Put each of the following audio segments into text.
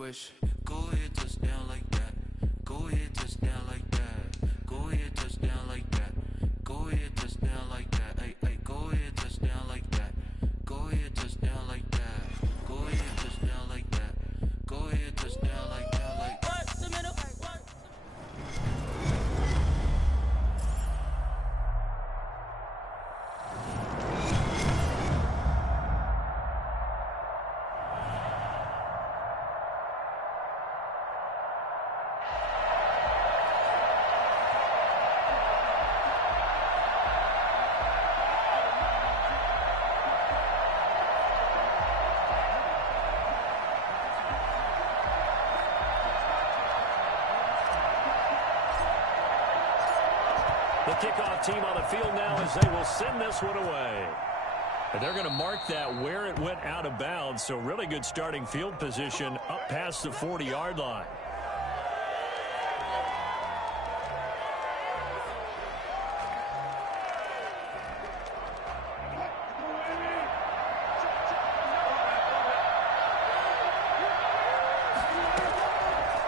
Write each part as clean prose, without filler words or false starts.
swish. Go ahead, touchdown like that. Go ahead, touchdown like that. Go ahead, touchdown like that. Go ahead, touchdown like that. Hey, hey, go ahead, touchdown like that. Go ahead, touchdown like that. Go ahead, touchdown like that. Go ahead, touchdown like that. Like what? The middle. What? The kickoff team on the field now as they will send this one away. And they're going to mark that where it went out of bounds, so really good starting field position up past the 40-yard line.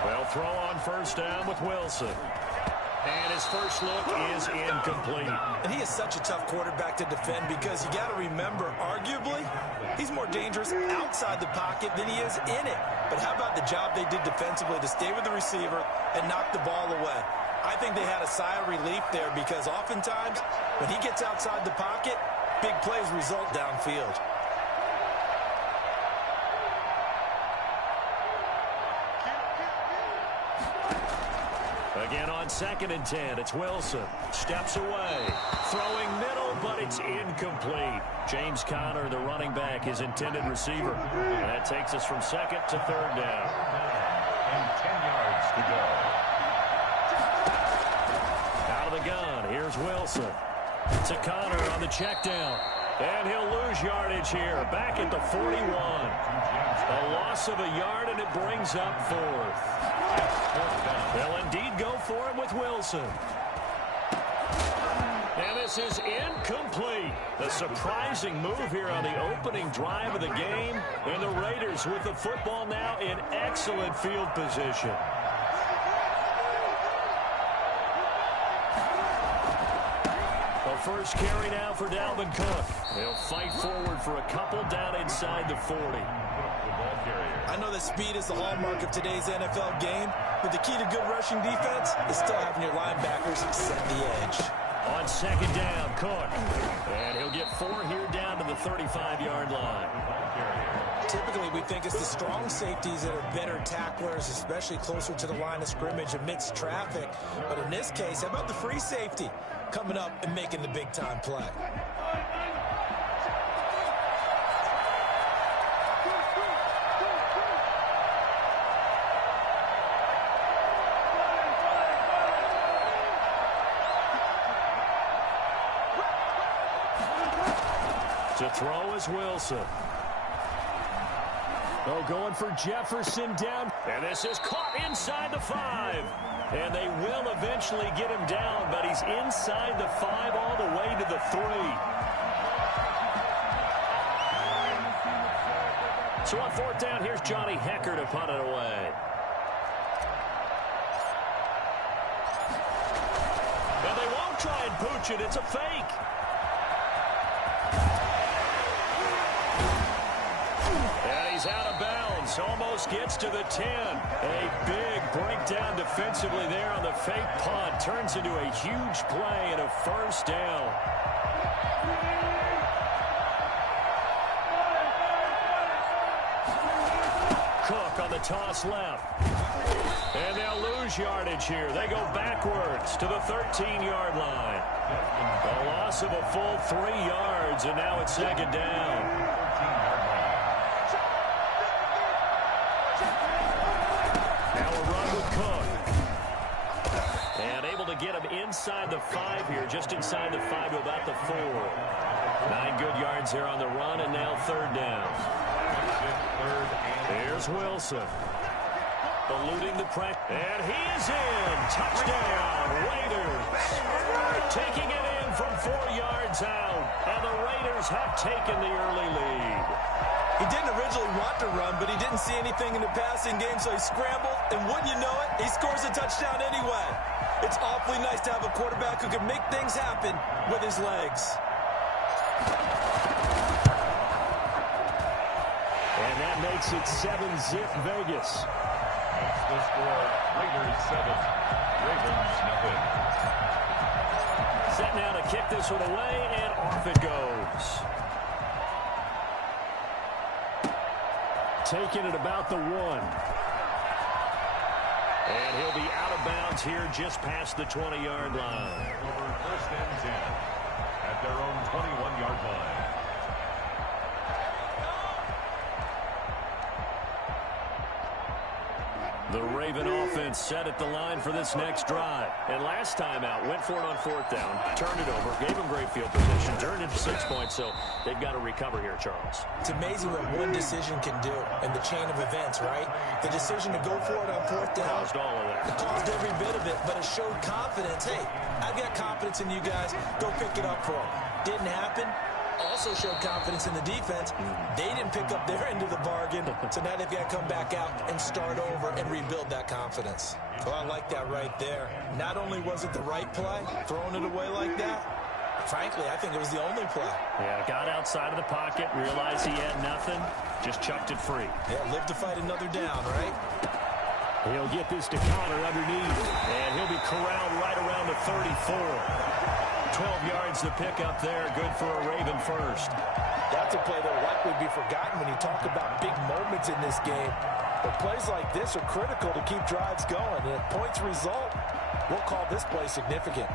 Well, throw on first down with Wilson. And his first look is incomplete. And he is such a tough quarterback to defend because you got to remember, arguably, he's more dangerous outside the pocket than he is in it. But how about the job they did defensively to stay with the receiver and knock the ball away? I think they had a sigh of relief there because oftentimes when he gets outside the pocket, big plays result downfield. Again on 2nd and 10, it's Wilson. Steps away. Throwing middle, but it's incomplete. James Conner, the running back, his intended receiver. And that takes us from 2nd to 3rd down. And 10 yards to go. Out of the gun, here's Wilson. To Conner on the check down. And he'll lose yardage here, back at the 41. A loss of a yard, and it brings up 4th. They'll indeed go for it with Wilson. And this is incomplete. A surprising move here on the opening drive of the game. And the Raiders with the football now in excellent field position. The first carry now for Dalvin Cook. He'll fight forward for a couple down inside the 40. I know that speed is the hallmark of today's NFL game, but the key to good rushing defense is still having your linebackers set the edge. On 2nd down, Cook. And he'll get 4 here down to the 35-yard line. Typically, we think it's the strong safeties that are better tacklers, especially closer to the line of scrimmage amidst traffic. But in this case, how about the free safety coming up and making the big-time play? To throw is Wilson. Oh, going for Jefferson down. And this is caught inside the 5. And they will eventually get him down, but he's inside the 5 all the way to the 3. So on 4th down, here's Johnny Hecker to punt it away. And they won't try and pooch it. It's a fake. Out of bounds, almost gets to the 10. A big breakdown defensively there on the fake punt. Turns into a huge play and a first down. Cook on the toss left. And they'll lose yardage here. They go backwards to the 13-yard line. A loss of a full 3 yards, and now it's 2nd down. Get him inside the 5 here, just inside the 5 to about the 4. 9 good yards here on the run, and now 3rd down. Here's Wilson. Eluding the pressure. And he is in. Touchdown, Raiders. Taking it in from 4 yards out. And the Raiders have taken the early lead. He didn't originally originally want to run, but he didn't see anything in the passing game, so he scrambled, and wouldn't you know it, he scores a touchdown anyway. It's awfully nice to have a quarterback who can make things happen with his legs. And that makes it 7-zip Vegas. That's the score. Raiders 7, Ravens nothing. Set now to kick this one away, and off it goes. Taking it about the 1. And he'll be out of bounds here just past the 20-yard line. Over 1st and 10 at their own 21-yard line. The Raven offense set at the line for this next drive. And last time out, went for it on 4th down, turned it over, gave them great field position, turned it to 6 points, so they've got to recover here, Charles. It's amazing what one decision can do in the chain of events, right? The decision to go for it on 4th down. Caused all of that. It caused every bit of it, but it showed confidence. Hey, I've got confidence in you guys. Go pick it up for them. Didn't happen. Also showed confidence in the defense. They didn't pick up their end of the bargain, so now they've got to come back out and start over and rebuild that confidence. Well, I like that right there. Not only was it the right play, throwing it away like that, frankly, I think it was the only play. Yeah, got outside of the pocket, realized he had nothing, just chucked it free. Yeah, live to fight another down, right? He'll get this to Connor underneath, and he'll be corralled right around the 34. 12 yards to pick up there. Good for a Raven first. That's a play that will likely be forgotten when you talk about big moments in this game. But plays like this are critical to keep drives going. And if points result, we'll call this play significant.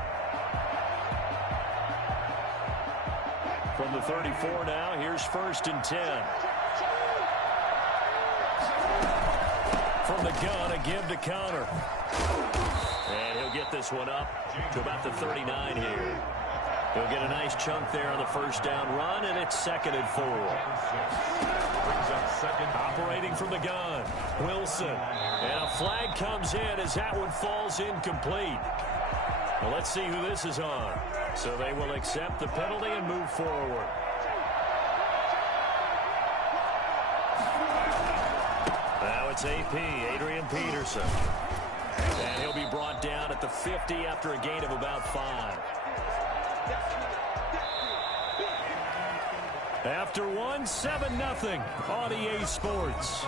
From the 34 now, here's 1st and 10. From the gun, a give to Connor. And he'll get this one up to about the 39 here. He'll get a nice chunk there on the 1st down run, and it's 2nd and 4. Brings up 2nd. Operating from the gun, Wilson. And a flag comes in as that one falls incomplete. Well, let's see who this is on. So they will accept the penalty and move forward. Now it's AP, Adrian Peterson. And he'll be brought down at the 50 after a gain of about 5. After 1, 7-0 on EA Sports.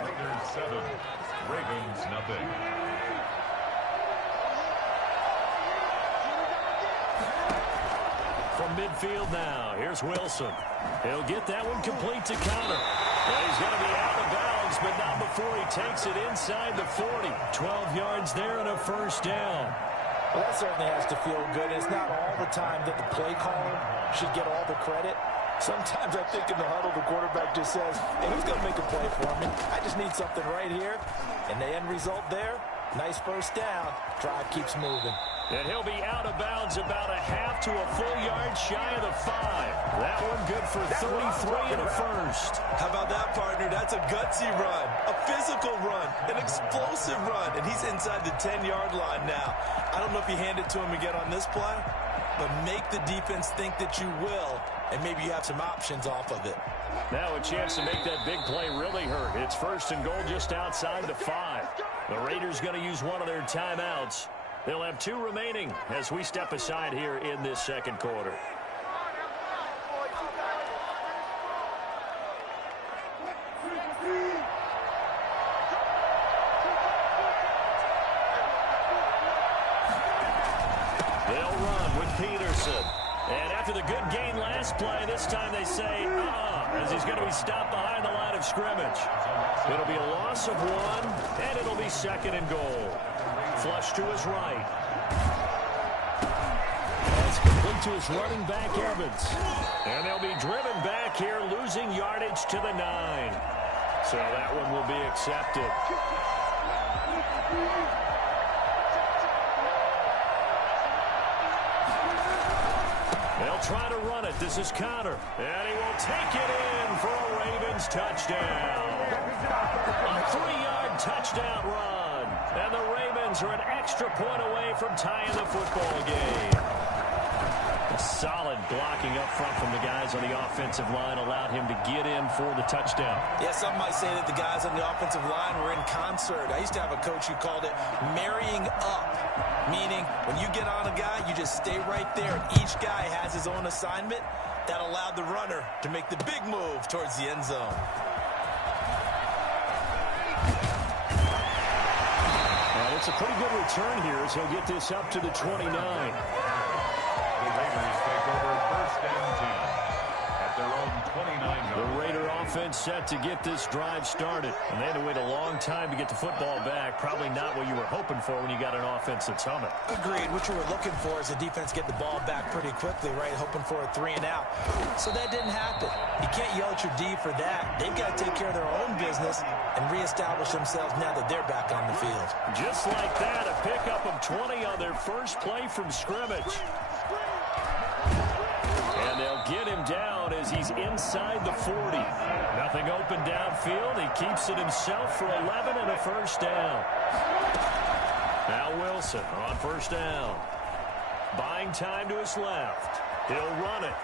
Raiders 7, Ravens nothing. From midfield now, here's Wilson. He'll get that one complete to Connor. Well, he's going to be out of bounds, but not before he takes it inside the 40. 12 yards there and a 1st down. Well, that certainly has to feel good. It's not all the time that the play caller should get all the credit. Sometimes I think in the huddle, the quarterback just says, hey, who's going to make a play for me? I just need something right here. And the end result there, nice 1st down. Drive keeps moving. And he'll be out of bounds about a half to a full yard shy of the 5. That one good for 33 and a 1st. How about that, partner? That's a gutsy run, a physical run, an explosive run. And he's inside the 10-yard line now. I don't know if you hand it to him again on this play, but make the defense think that you will, and maybe you have some options off of it. Now a chance to make that big play really hurt. It's 1st and goal just outside the 5. The Raiders going to use one of their timeouts. They'll have 2 remaining as we step aside here in this 2nd quarter. They'll run with Peterson. And after the good gain last play, this time they say, as he's going to be stopped behind the line of scrimmage. It'll be a loss of 1, and it'll be 2nd and goal. Flush to his right. That's complete to his running back, Evans. And they'll be driven back here, losing yardage to the 9. So that one will be accepted. They'll try to run it. This is Connor. And he will take it in for a Ravens touchdown. A 3-yard touchdown run. And the Ravens are an extra point away from tying the football game. Solid blocking up front from the guys on the offensive line allowed him to get in for the touchdown. Yeah, some might say that the guys on the offensive line were in concert. I used to have a coach who called it marrying up, meaning when you get on a guy, you just stay right there. Each guy has his own assignment. That allowed the runner to make the big move towards the end zone. And it's a pretty good return here as he'll get this up to the 29. The Raiders take over 1st and 10 at their own 29. The Raider offense set to get this drive started. And they had to wait a long time to get the football back. Probably not what you were hoping for when you got an offense that's humming. Agreed. What you were looking for is the defense get the ball back pretty quickly, right? Hoping for a 3 and out. So that didn't happen. You can't yell at your D for that. They've got to take care of their own business and reestablish themselves now that they're back on the field. Just like that, a pickup of 20 on their first play from scrimmage. And they'll get him down as he's inside the 40. Nothing open downfield. He keeps it himself for 11 and a first down. Now Wilson on first down. Buying time to his left. He'll run it.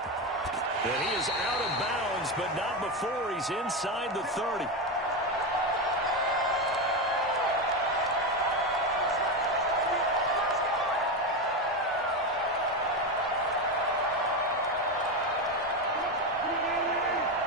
And he is out of bounds, but not before he's inside the 30.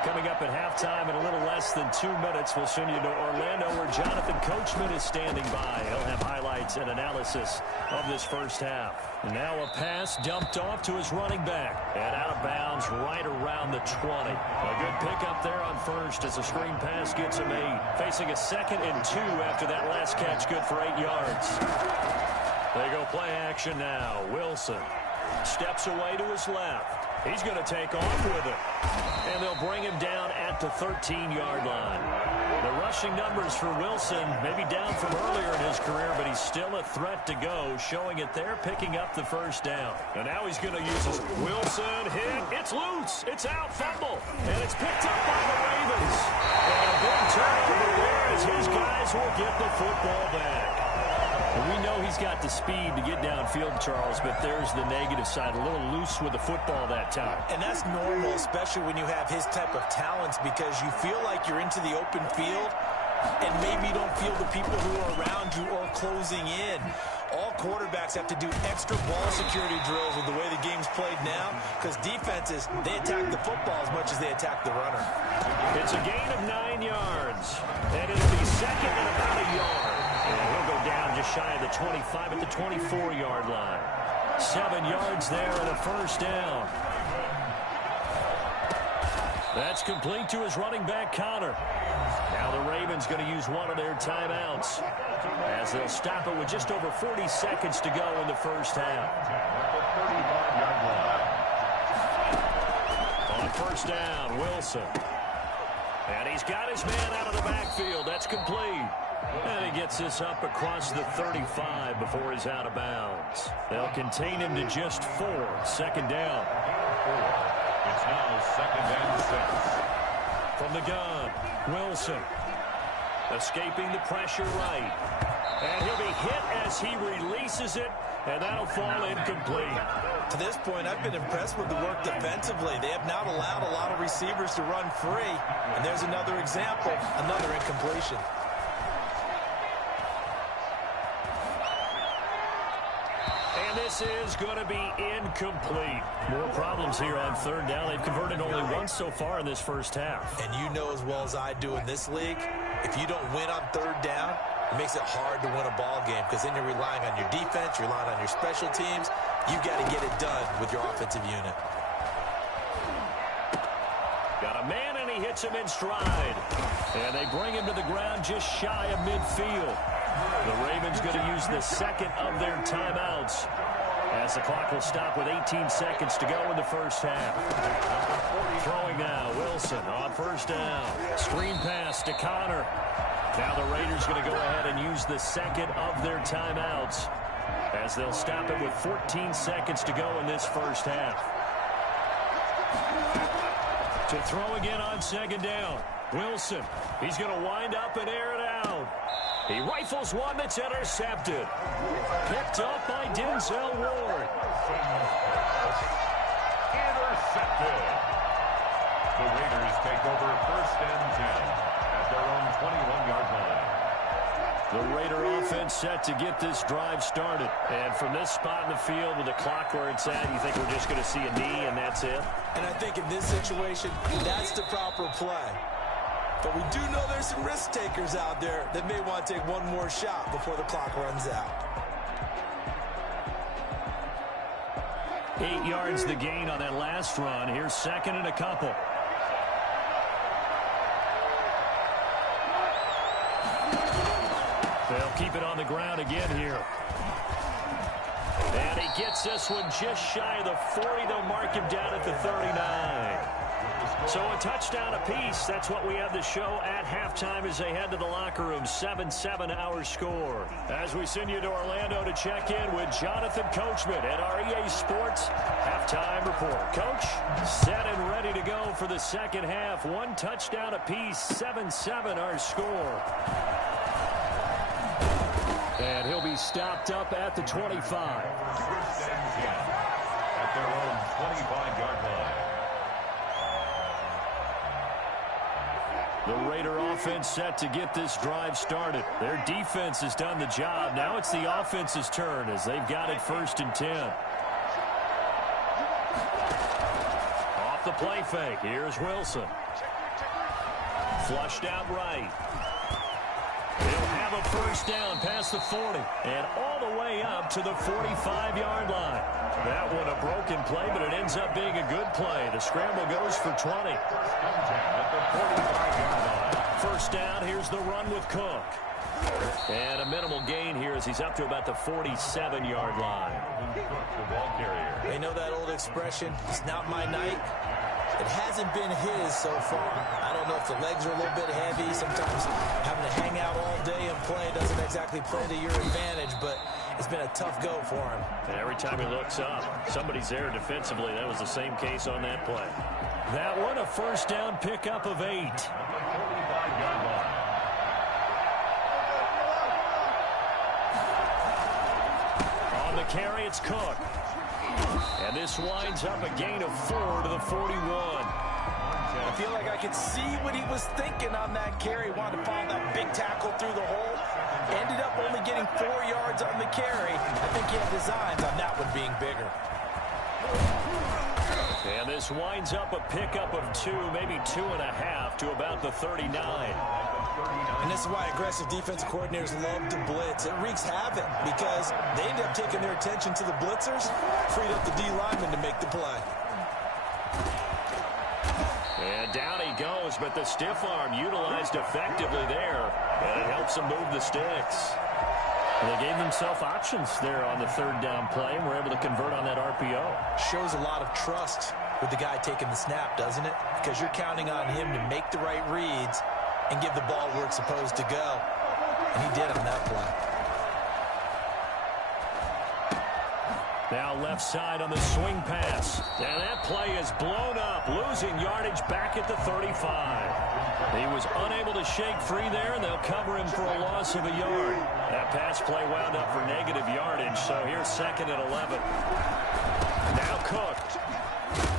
Coming up at halftime in a little less than 2 minutes, we'll send you to Orlando where Jonathan Coachman is standing by. He'll have highlights and analysis of this first half. And now a pass dumped off to his running back. And out of bounds right around the 20. A good pickup there on first as a screen pass gets him 8. Facing a 2nd and 2 after that last catch, good for 8 yards. They go play action now. Wilson steps away to his left. He's going to take off with it. And they'll bring him down at the 13-yard line. The rushing numbers for Wilson may be down from earlier in his career, but he's still a threat to go, showing it there, picking up the first down. And now he's going to use his Wilson hit. It's loose. It's out, fumble. And it's picked up by the Ravens. And a big turnover there as his guys will get the football back. We know he's got the speed to get downfield, Charles, but there's the negative side. A little loose with the football that time. And that's normal, especially when you have his type of talents, because you feel like you're into the open field and maybe you don't feel the people who are around you or closing in. All quarterbacks have to do extra ball security drills with the way the game's played now, because defenses, they attack the football as much as they attack the runner. It's a gain of 9 yards, and it'll be 2nd and about a yard. And he'll go down just shy of the 25 at the 24-yard line. 7 yards there and a first down. That's complete to his running back, Connor. Now the Ravens going to use one of their timeouts as they'll stop it with just over 40 seconds to go in the first half. On first down, Wilson. And he's got his man out of the backfield. That's complete. And he gets this up across the 35 before he's out of bounds. They'll contain him to just 4. 2nd down. It's now 2nd and 6. From the gun, Wilson. Escaping the pressure right. And he'll be hit as he releases it, and that'll fall incomplete. To this point, I've been impressed with the work defensively. They have not allowed a lot of receivers to run free. And there's another example, another incompletion. And this is going to be incomplete. More problems here on 3rd down. They've converted only once so far in this first half. And you know as well as I do in this league, if you don't win on 3rd down, it makes it hard to win a ball game, because then you're relying on your defense, you're relying on your special teams. You've got to get it done with your offensive unit. Got a man, and he hits him in stride. And they bring him to the ground just shy of midfield. The Ravens going to use the 2nd of their timeouts as the clock will stop with 18 seconds to go in the first half. Throwing now, Wilson on first down. Screen pass to Connor. Now the Raiders going to go ahead and use the 2nd of their timeouts as they'll stop it with 14 seconds to go in this first half. To throw again on 2nd down. Wilson, he's going to wind up and air it out. He rifles one that's intercepted. Picked up by Denzel Ward. intercepted. The Raiders take over 1st and 10 at their own 21-yard line. The Raider offense set to get this drive started. And from this spot in the field with the clock where it's at, you think we're just going to see a knee and that's it? And I think in this situation, that's the proper play. But we do know there's some risk takers out there that may want to take one more shot before the clock runs out. 8 yards the gain on that last run. Here's 2nd and a couple. They'll keep it on the ground again here. And he gets this one just shy of the 40. They'll mark him down at the 39. So a touchdown apiece. That's what we have to show at halftime as they head to the locker room. 7-7 our score. As we send you to Orlando to check in with Jonathan Coachman at our EA Sports halftime report. Coach, set and ready to go for the second half. 1 touchdown apiece. 7-7 our score. And he'll be stopped up at the 25. 1st and 10 at their own 25-yard line. The Raider offense set to get this drive started. Their defense has done the job. Now it's the offense's turn as they've got it 1st and 10. Off the play fake. Here's Wilson. Flushed out right. He'll have a 1st down past the 40 and all the way up to the 45-yard line. That one a broken play, but it ends up being a good play. The scramble goes for 20. At the 45-yard line. 1st down, here's the run with Cook. And a minimal gain here as he's up to about the 47-yard line. Cook, the ball carrier. They know that old expression, it's not my night. It hasn't been his so far. I don't know if the legs are a little bit heavy. Sometimes having to hang out all day and play doesn't exactly play to your advantage, but it's been a tough go for him. And every time he looks up, somebody's there defensively. That was the same case on that play. That one, a 1st down pickup of 8. 45-yard line. On the carry, it's Cook. And this winds up a gain of 4 to the 41. I feel like I could see what he was thinking on that carry. Wanted to follow that big tackle through the hole. Ended up only getting 4 yards on the carry. I think he had designs on that one being bigger. And this winds up a pickup of 2, maybe 2.5 to about the 39. And this is why aggressive defensive coordinators love to blitz. It wreaks havoc because they end up taking their attention to the blitzers, freed up the D lineman to make the play. And down he goes, but the stiff arm utilized effectively there, and it helps him move the sticks. And they gave themselves options there on the 3rd down play, and were able to convert on that RPO. Shows a lot of trust with the guy taking the snap, doesn't it? Because you're counting on him to make the right reads and give the ball where it's supposed to go. And he did on that play. Now left side on the swing pass. And that play is blown up, losing yardage back at the 35. He was unable to shake free there, and they'll cover him for a loss of a yard. That pass play wound up for negative yardage, so here's 2nd and 11. Now Cook.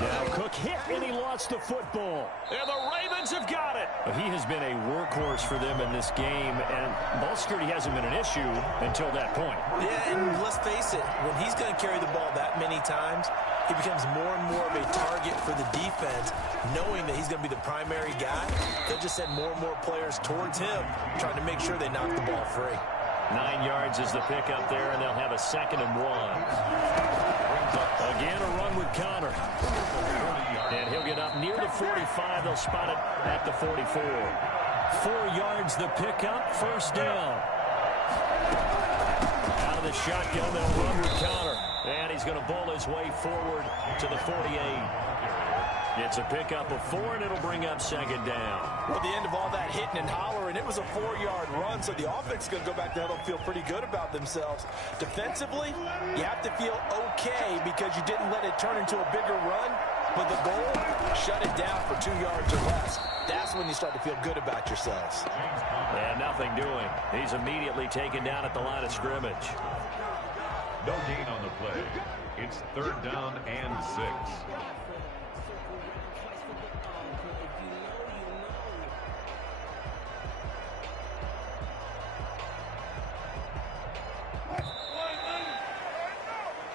Now Cook hit, and he lost the football. And the Ravens have got it. He has been a workhorse for them in this game, and ball security hasn't been an issue until that point. Yeah, and let's face it, when he's going to carry the ball that many times, he becomes more and more of a target for the defense, knowing that he's going to be the primary guy. They'll just send more and more players towards him, trying to make sure they knock the ball free. 9 yards is the pickup there, and they'll have a 2nd and 1. Again, a run with Connor. And he'll get up near the 45. They'll spot it at the 44. 4 yards the pickup, 1st down. Out of the shotgun, they'll run with Connor. And he's going to bowl his way forward to the 48. It's a pickup of 4, and it'll bring up 2nd down. Well, the end of all that hitting and hollering, it was a 4-yard run, so the offense is going to go back there and feel pretty good about themselves. Defensively, you have to feel okay because you didn't let it turn into a bigger run, but the goal, shut it down for 2 yards or less. That's when you start to feel good about yourselves. And nothing doing. He's immediately taken down at the line of scrimmage. No gain on the play. It's 3rd down and 6.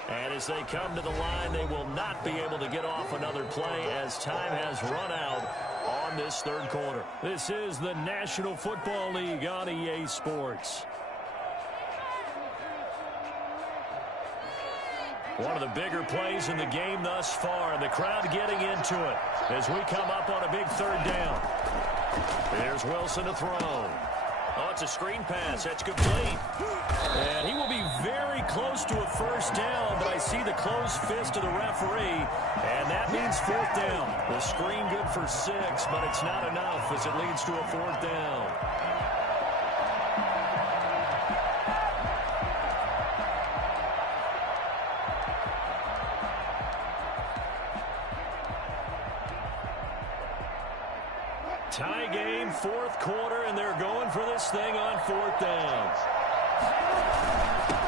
And as they come to the line, they will not be able to get off another play as time has run out on this third quarter. This is the National Football League on EA Sports. One of the bigger plays in the game thus far, and the crowd getting into it as we come up on a big third down. Here's Wilson to throw. Oh, it's a screen pass. That's complete. And he will be very close to a first down, but I see the closed fist of the referee, and that means fourth down. The screen good for 6, but it's not enough as it leads to a fourth down. Tie game, fourth quarter, and they're going for this thing on fourth down.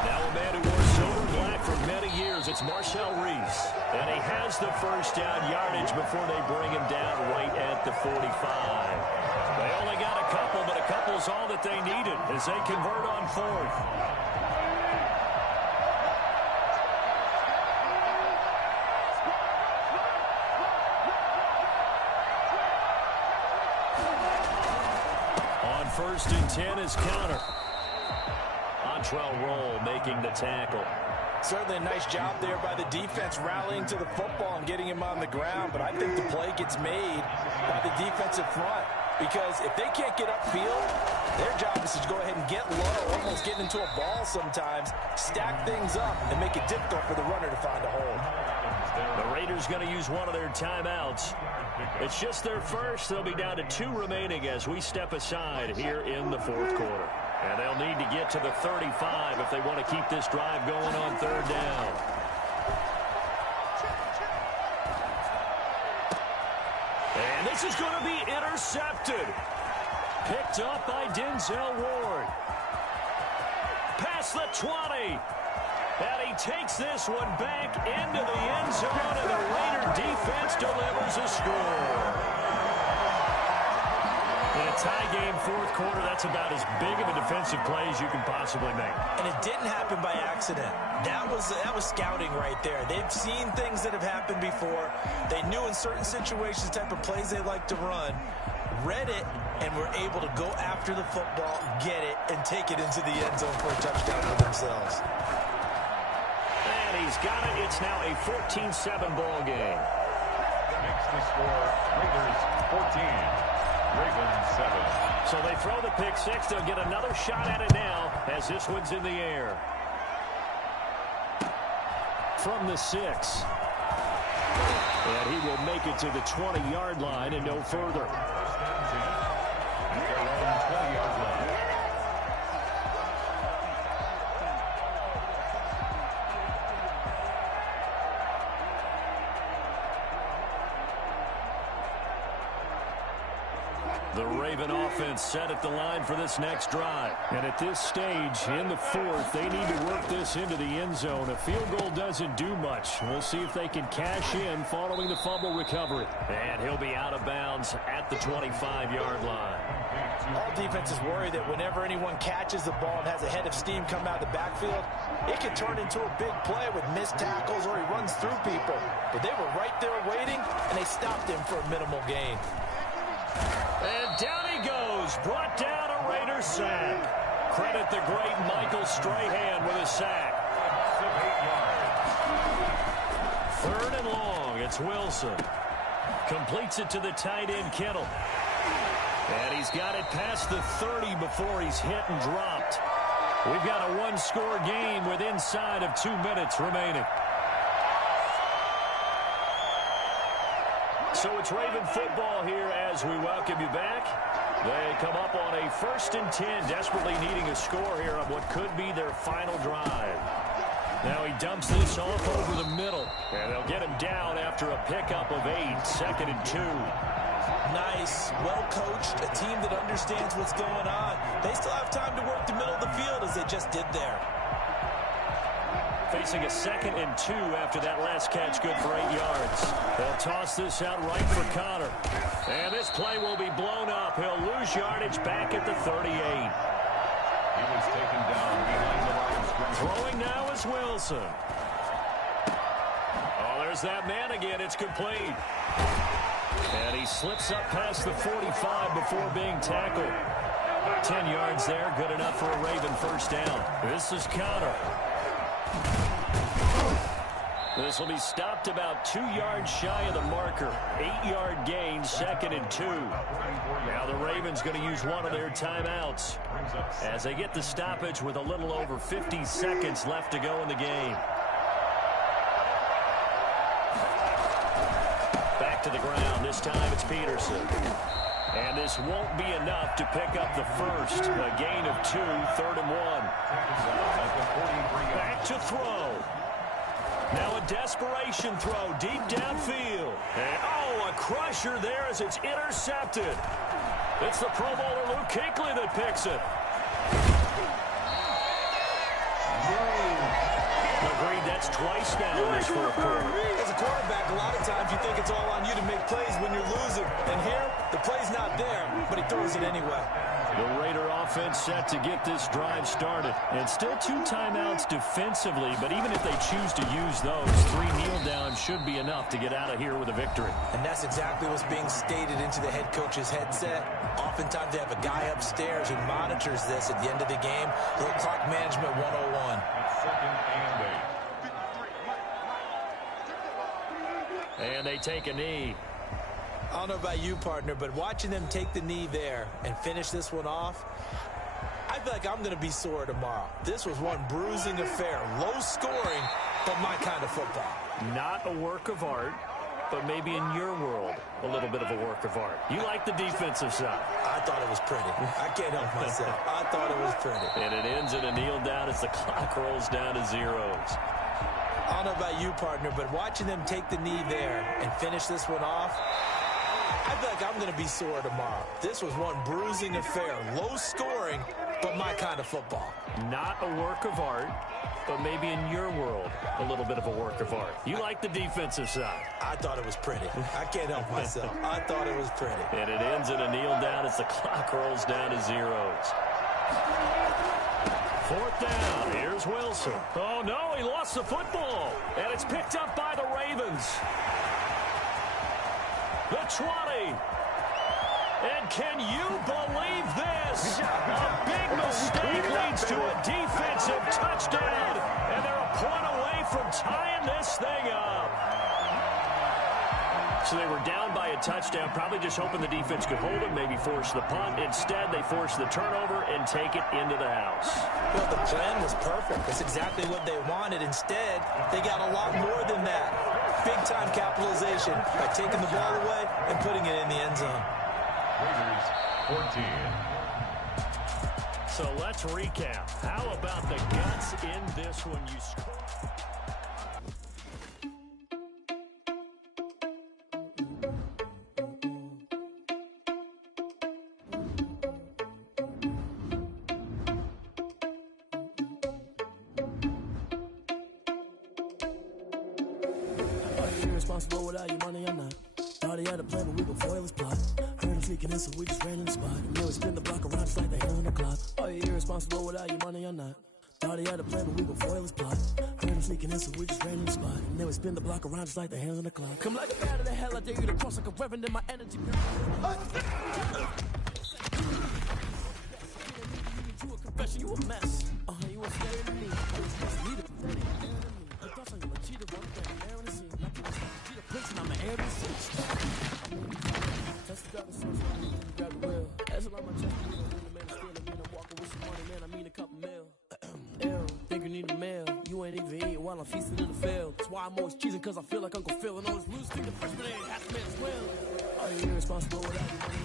Now a man who wore silver and black for many years, it's Marcel Reese. And he has the first down yardage before they bring him down right at the 45. They only got a couple, but a couple's all that they needed as they convert on fourth. First and 10 is counter. Montrell Roll making the tackle. Certainly a nice job there by the defense rallying to the football and getting him on the ground, but I think the play gets made by the defensive front because if they can't get upfield, their job is to go ahead and get low, almost get into a ball sometimes, stack things up, and make it difficult for the runner to find a hole. The Raiders going to use one of their timeouts. It's just their first. They'll be down to 2 remaining as we step aside here in the fourth quarter. And they'll need to get to the 35 if they want to keep this drive going on third down. And this is going to be intercepted. Picked up by Denzel Ward. Past the 20. And he takes this one back into the end zone, and the Raider defense delivers a score. In a tie game, fourth quarter, that's about as big of a defensive play as you can possibly make. And it didn't happen by accident. That was scouting right there. They've seen things that have happened before. They knew in certain situations the type of plays they like to run, read it, and were able to go after the football, get it, and take it into the end zone for a touchdown for themselves. And he's got it. It's now a 14-7 ball game. Makes the score Raiders 14, Ravens 7. So they throw the pick six. They'll get another shot at it now as this one's in the air. From the 6. And he will make it to the 20-yard line and no further. First and 10 at their own 20-yard line. The Raven offense set at the line for this next drive. And at this stage, in the fourth, they need to work this into the end zone. A field goal doesn't do much. We'll see if they can cash in following the fumble recovery. And he'll be out of bounds at the 25-yard line. All defenses worry that whenever anyone catches the ball and has a head of steam come out of the backfield, it can turn into a big play with missed tackles or he runs through people. But they were right there waiting, and they stopped him for a minimal gain. And down he goes, brought down a Raider sack. Credit the great Michael Strahan with a sack. 8 yards. 3rd and long, it's Wilson. Completes it to the tight end, Kittle. And he's got it past the 30 before he's hit and dropped. We've got a one-score game with inside of 2 minutes remaining. So it's Raven football here as we welcome you back. They come up on a 1st and 10, desperately needing a score here on what could be their final drive. Now he dumps this off over the middle, and they'll get him down after a pickup of 8, 2nd and 2. Nice, well-coached, a team that understands what's going on. They still have time to work the middle of the field as they just did there. Facing a 2nd and 2 after that last catch, good for 8 yards. They'll toss this out right for Connor. And this play will be blown up. He'll lose yardage back at the 38. He was taken down behind the line of scrimmage. Throwing now is Wilson. Oh, there's that man again. It's complete. And he slips up past the 45 before being tackled. 10 yards there, good enough for a Raven first down. This is Connor. This will be stopped about 2 yards shy of the marker. 8-yard gain, 2nd and 2. Now the Ravens going to use one of their timeouts as they get the stoppage with a little over 50 seconds left to go in the game. Back to the ground. This time it's Peterson. And this won't be enough to pick up the first. A gain of 2, 3rd and 1. Back to throw. Now a desperation throw deep downfield. And, oh, a crusher there as it's intercepted. It's the Pro Bowler Luke Kuechly that picks it. Agreed, that's twice now in this fourth quarter. As a quarterback, a lot of times you think it's all on you to make plays when you're losing. And here, the play's not there, but he throws it anyway. The Raider offense set to get this drive started. And still 2 timeouts defensively, but even if they choose to use those, 3 kneel downs should be enough to get out of here with a victory. And that's exactly what's being stated into the head coach's headset. Oftentimes they have a guy upstairs who monitors this at the end of the game. A little clock management 101. And they take a knee. I don't know about you, partner, but watching them take the knee there and finish this one off, I feel like I'm going to be sore tomorrow. This was one bruising affair. Low scoring, but my kind of football. Not a work of art, but maybe in your world, a little bit of a work of art. You like the defensive side. I thought it was pretty. I can't help myself. I thought it was pretty. And it ends in a kneel down as the clock rolls down to zeros. I don't know about you, partner, but watching them take the knee there and finish this one off, I feel like I'm going to be sore tomorrow. This was one bruising affair. Low scoring, but my kind of football. Not a work of art, but maybe in your world, a little bit of a work of art. You like the defensive side. I thought it was pretty. I can't help myself. I thought it was pretty. And it ends in a kneel down as the clock rolls down to zeros. 4th down. Here's Wilson. Oh, no, he lost the football. And it's picked up by the Ravens. The 20. And can you believe this? A big mistake leads to a defensive touchdown. And they're a point away from tying this thing up. So they were down by a touchdown, probably just hoping the defense could hold it, maybe force the punt. Instead, they force the turnover and take it into the house. Well, the plan was perfect. That's exactly what they wanted. Instead, they got a lot more than that. Big-time capitalization by taking the ball away and putting it in the end zone. Raiders 14. So let's recap. How about the guts in this one? You score. Irresponsible without your money, I'm not. Thought he had a plan, but we gon' foil his plot. Heard him sneaking in, so we just ran in the spot. And then we spin the block around just like the hand on the clock. Are you irresponsible without your money, I'm not. Thought he had a plan, but we gon' foil his plot. Heard him sneaking in, so we just ran in the spot. And then we spin the block around just like the hands on the clock. Come like a bat of the hell, I dare you to cross like a reverend in my energy. You a confession, you a mess. You a scared to me. I was supposed to need it. The thoughts on you, a cheater, one thing, air in the scene. Like you was cheater, prince, and I'm an air in the scene. Touch the driving source, grab the wheel. As I'm on my chest, I'm man, still a man, I'm walking with some money, man, I mean a couple mil. Ew, think you need a meal. You ain't even eating while I'm feasting in the field. That's why I'm always cheating, cause I feel like Uncle Phil. And always lose, think the freshman ain't half a man as well. Are you irresponsible without your money?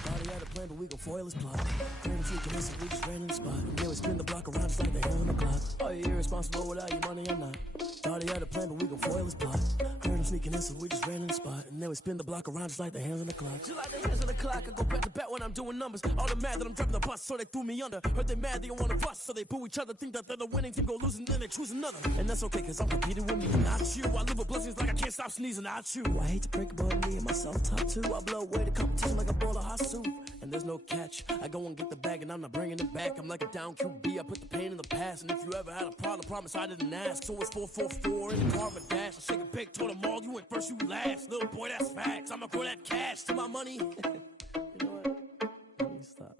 Thought he had a plan, but we gon' foil his plot. Heard him sneaking in, so we just ran in the spot. And then we spin the block around just like the hand on the clock. Are you irresponsible without your money? I'm not. Thought he had a plan, but we gon' foil his plot. Heard him sneaking in, so we just ran in the spot. And then we spin the block around just like the hands on the clock. Just like the hands on the clock, I go back to back when I'm doing numbers. All the mad that I'm driving the bus, so they threw me under. Heard they mad, they don't wanna bust, so they boo each other. Think that they're the winning team, go losing, then they choose another. And that's okay, cause I'm competing with me, not you. I live with blessings like I can't stop sneezing, not you. I hate to break it, but me and myself top two. I blow away the competition like a bowl of hot soup. And and there's no catch. I go and get the bag and I'm not bringing it back. I'm like a down QB, I put the pain in the past. And if you ever had a problem, promise I didn't ask. So it's 444 in the car, my dash. I shake a big, told them all, you went first, you last. Little boy, that's facts. I'ma grow that cash to my money. You know what? Let me stop.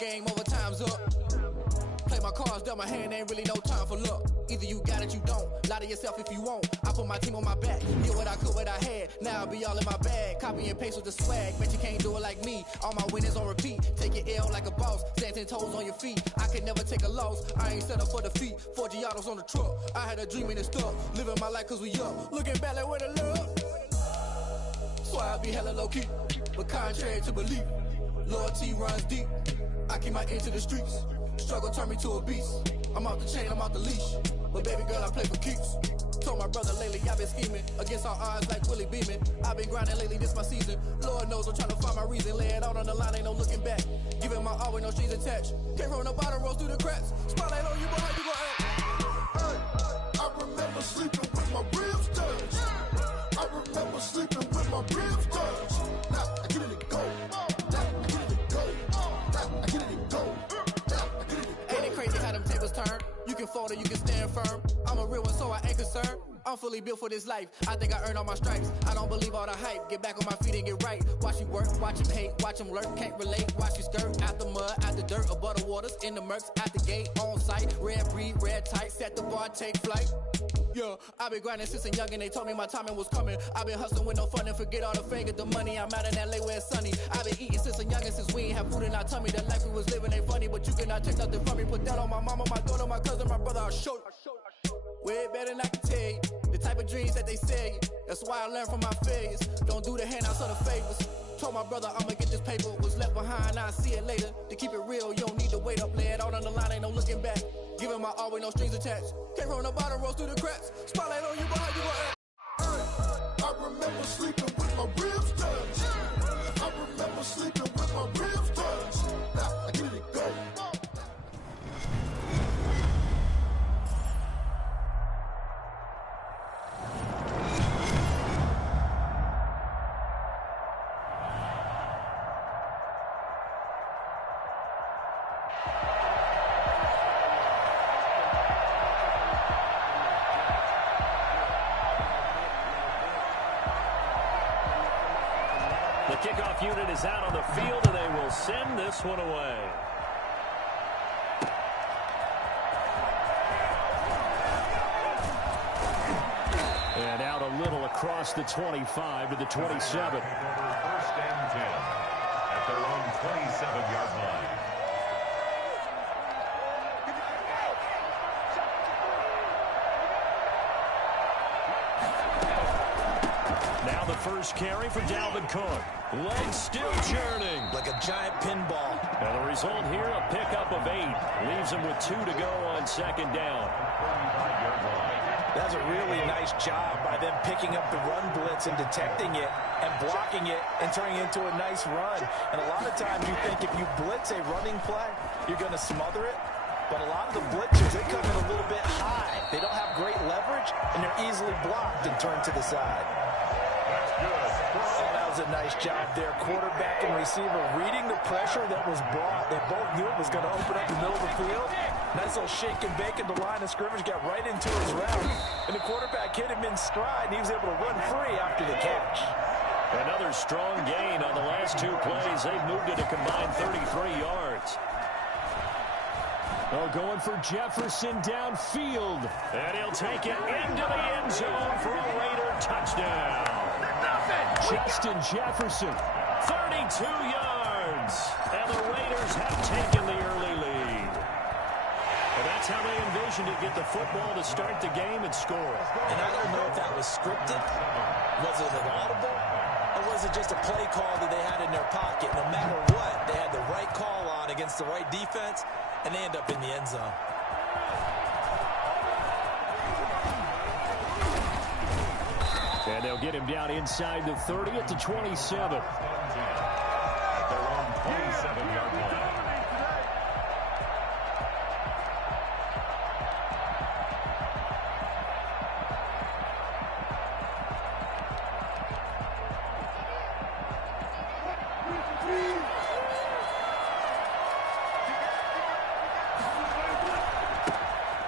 Game over, time's up. Play my cards dealt my hand, ain't really no time for luck. Either you got it, you don't. Lie to yourself if you won't. I put my team on my back. Did what I could, what I had. Now I'll be all in my bag. Copy and paste with the swag. Bet you can't do it like me. All my winners on repeat. Take your L like a boss. Stand 10 toes on your feet. I could never take a loss. I ain't set up for defeat. 4 Giottos on the truck. I had a dream and it's stuck. Living my life cause we up. Looking back like where the love. So I be hella low key. But contrary to belief, loyalty runs deep. I keep my ear to the streets. Struggle turned me to a beast. I'm off the chain, I'm off the leash. But baby girl, I play for keeps. Told my brother lately, I've been scheming. Against all odds like Willie Beeman. I've been grinding lately, this my season. Lord knows I'm trying to find my reason. Lay it out on the line, ain't no looking back. Giving my all with no strings attached. Came from the bottom, rose through the cracks. Spotlight on you, boy, how you gon' act? I remember sleeping with my ribs touched. I remember sleeping with my ribs touched. Now I get it and go. Now I get it and go. Now I get it and go. Now I get it and go. Ain't it crazy how them tables turn? You can fold or you can stand firm. I'm a real one, so I ain't concerned. I'm fully built for this life. I think I earned all my stripes. I don't believe all the hype. Get back on my feet and get right. Watch you work, watch him hate, watch him lurk. Can't relate, watch you skirt. Out the mud, out the dirt, above the waters, in the murks, at the gate, on site. Red breed, red tight, set the bar, take flight. Yeah, I've been grinding since a young and they told me my timing was coming. I've been hustling with no fun and forget all the fame, get the money. I'm out in LA where it's sunny. I've been eating since a young and since we ain't have food in our tummy. The life we was living ain't funny, but you cannot take nothing from me. Put that on my mama, my daughter, my cousin, my brother, I'll show you. Way better than I can tell you. The type of dreams that they sell you. That's why I learned from my failures. Don't do the handouts or the favors. Told my brother I'ma get this paper. Was left behind, I'll see it later. To keep it real, you don't need to wait up. Lay it out on the line, ain't no looking back. Giving my all with no strings attached. Came from the bottom, rose through the cracks. Spotlight on you, boy, how you gon' act? I remember sleeping with my ribs touched. I remember sleeping with my ribs touched. Now I get it and go. The kickoff unit is out on the field, and they will send this one away. And out a little across the 25 to the 27. First and 10 at their own 27-yard line. Now the first carry for Dalvin Cook. Legs still churning. Like a giant pinball. And the result here, a pickup of 8. Leaves him with 2 to go on second down. That's a really nice job by them picking up the run blitz and detecting it and blocking it and turning it into a nice run. And a lot of times you think if you blitz a running play, you're going to smother it. But a lot of the blitzers, they come in a little bit high. They don't have great leverage, and they're easily blocked and turned to the side. Oh, that was a nice job there. Quarterback and receiver reading the pressure that was brought. They both knew it was going to open up the middle of the field. Nice little shake and bake at the line of scrimmage, got right into his route. And the quarterback hit him in stride, and he was able to run free after the catch. Another strong gain on the last 2 plays. They've moved it a combined 33 yards. Oh, going for Jefferson downfield. And he'll take it into the end zone for a Raider touchdown. Justin Jefferson, 32 yards. And the Raiders have taken the early lead. And that's how they envisioned it, get the football to start the game and score. And I don't know if that was scripted. Was it an audible? Or was it just a play call that they had in their pocket? No matter what, they had the right call on against the right defense, and they end up in the end zone. And they'll get him down inside the 30 at the 27. At their own 27-yard line.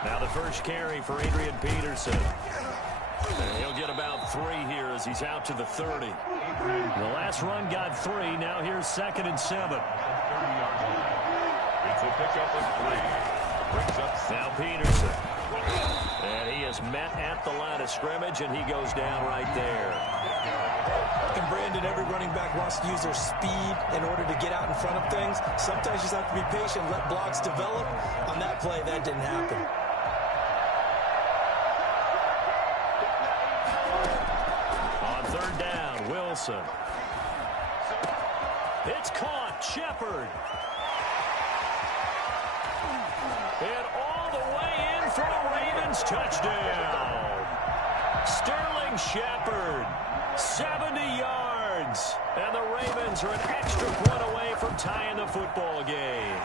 Now the first carry for Adrian Peterson. And he'll get about 3 here as he's out to the 30. The last run got 3. Now here's 2nd and 7. It's a pickup of 3. Brings up now Peterson. And he is met at the line of scrimmage, and he goes down right there. And Brandon, every running back wants to use their speed in order to get out in front of things. Sometimes you just have to be patient, let blocks develop. On that play, that didn't happen. On 3rd down, Wilson. It's caught. Shepard. And all the way in for a Ravens touchdown. Sterling Shepard, 70 yards. And the Ravens are an extra point away from tying the football game.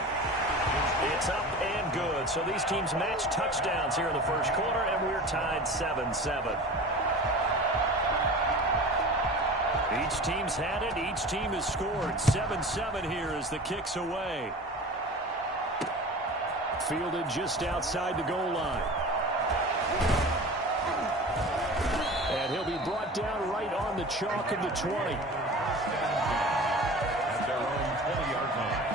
It's up and good. So these teams match touchdowns here in the first quarter, and we're tied 7-7. Each team's had it. Each team has scored. 7-7 here as the kick's away. Fielded just outside the goal line. And he'll be brought down right on the chalk of the 20. at their own 20-yard line.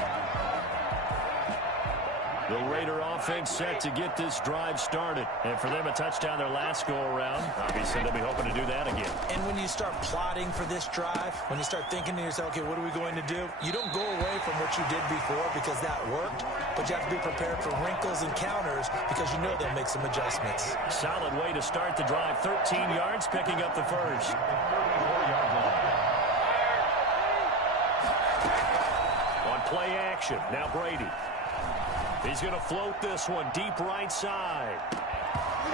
The Raider offense set to get this drive started. And for them, a touchdown their last go-around. Obviously, they'll be hoping to do that again. And when you start plotting for this drive, when you start thinking to yourself, okay, what are we going to do? You don't go away from what you did before because that worked, but you have to be prepared for wrinkles and counters because you know they'll make some adjustments. Solid way to start the drive. 13 yards, picking up the first. 34-yard line. On play action, now Brady. He's going to float this one deep right side.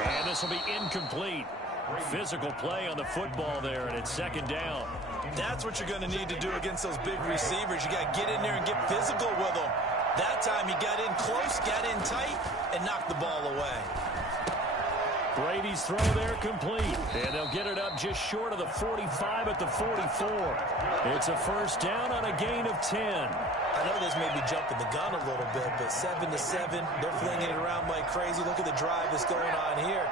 And this will be incomplete. Physical play on the football there, and it's 2nd down. That's what you're going to need to do against those big receivers. You got to get in there and get physical with them. That time he got in close, got in tight, and knocked the ball away. Brady's throw there complete. And they'll get it up just short of the 45 at the 44. It's a first down on a gain of 10. I know this may be jumping the gun a little bit, but 7-7, they're flinging it around like crazy. Look at the drive that's going on here.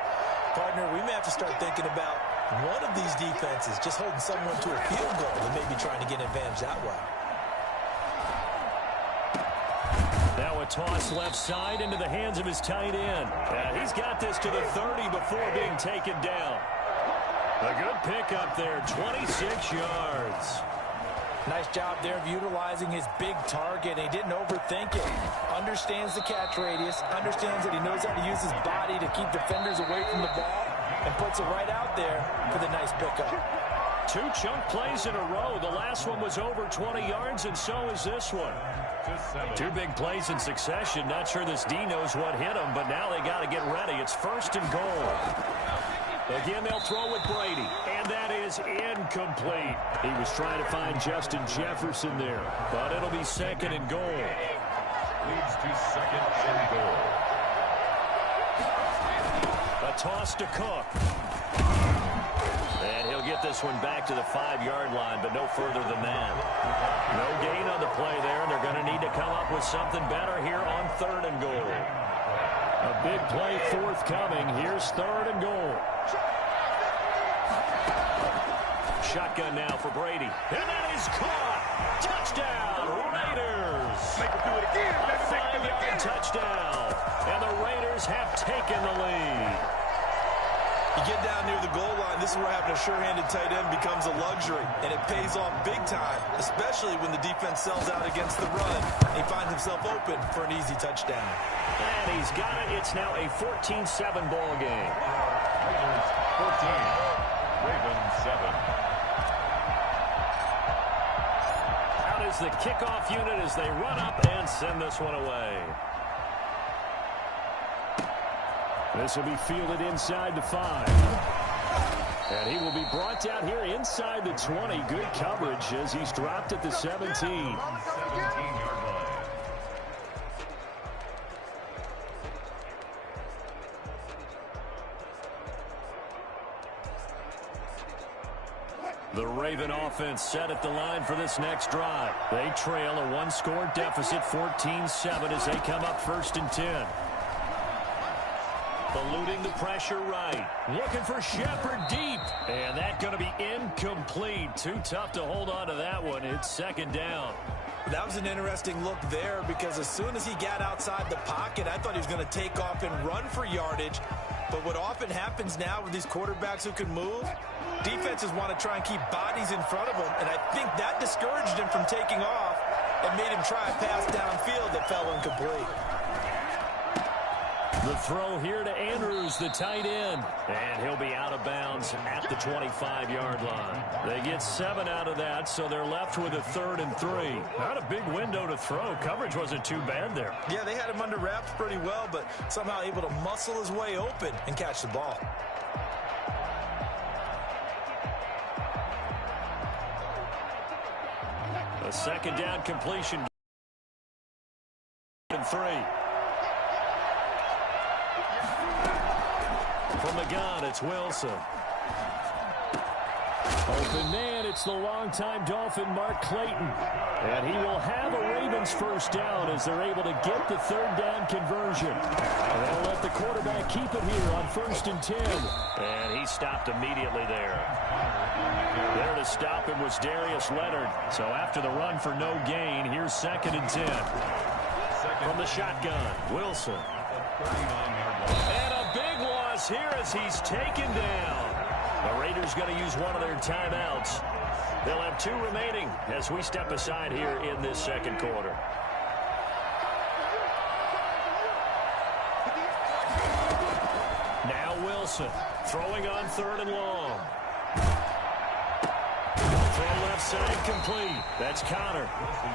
Partner, we may have to start thinking about one of these defenses just holding someone to a field goal and maybe trying to get an advantage that way. Now a toss left side into the hands of his tight end. And he's got this to the 30 before being taken down. A good pickup there, 26 yards. Nice job there of utilizing his big target. He didn't overthink it. Understands the catch radius. Understands that he knows how to use his body to keep defenders away from the ball. And puts it right out there for the nice pickup. 2 chunk plays in a row. The last one was over 20 yards, and so is this one. 2 big plays in succession. Not sure this D knows what hit him, but now they got to get ready. It's 1st and goal. Again, they'll throw with Brady, and that is incomplete. He was trying to find Justin Jefferson there, but it'll be 2nd and goal. Leads to 2nd and goal. A toss to Cook. And he'll get this one back to the 5-yard line, but no further than that. No gain on the play there, and they're going to need to come up with something better here on 3rd and goal. A big play forthcoming. Here's 3rd and goal. Shotgun now for Brady. And that is caught. Touchdown, Raiders. Make him do it again. A 5-yard touchdown. And the Raiders have taken the lead. You get down near the goal line, this is where having a sure-handed tight end becomes a luxury. And it pays off big time, especially when the defense sells out against the run. He finds himself open for an easy touchdown. And he's got it. It's now a 14-7 ball game. Raiders 14, Ravens 7. Out is the kickoff unit as they run up and send this one away. This will be fielded inside the 5. And he will be brought down here inside the 20. Good coverage as he's dropped at the 17. 17-yard line. The Raven offense set at the line for this next drive. They trail a 1-score deficit, 14-7, as they come up 1st and 10. Eluding the pressure right. Looking for Shepard deep. And that's going to be incomplete. Too tough to hold on to that one. It's 2nd down. That was an interesting look there because as soon as he got outside the pocket, I thought he was going to take off and run for yardage. But what often happens now with these quarterbacks who can move, defenses want to try and keep bodies in front of them. And I think that discouraged him from taking off and made him try a pass downfield that fell incomplete. The throw here to Andrews, the tight end. And he'll be out of bounds at the 25-yard line. They get 7 out of that, so they're left with a 3rd and 3. Not a big window to throw. Coverage wasn't too bad there. Yeah, they had him under wraps pretty well, but somehow able to muscle his way open and catch the ball. A 2nd down completion. And 3. From the gun, it's Wilson. Open man, it's the longtime Dolphin, Mark Clayton. And he will have a Ravens 1st down as they're able to get the 3rd down conversion. And they'll let the quarterback keep it here on 1st and 10. And he stopped immediately there. There to stop him was Darius Leonard. So after the run for no gain, here's 2nd and 10. From the shotgun, Wilson. And a big loss here as he's taken down. The Raiders going to use one of their timeouts. They'll have 2 remaining as we step aside here in this 2nd quarter. Now Wilson throwing on 3rd and long. Throw left side complete. That's Connor.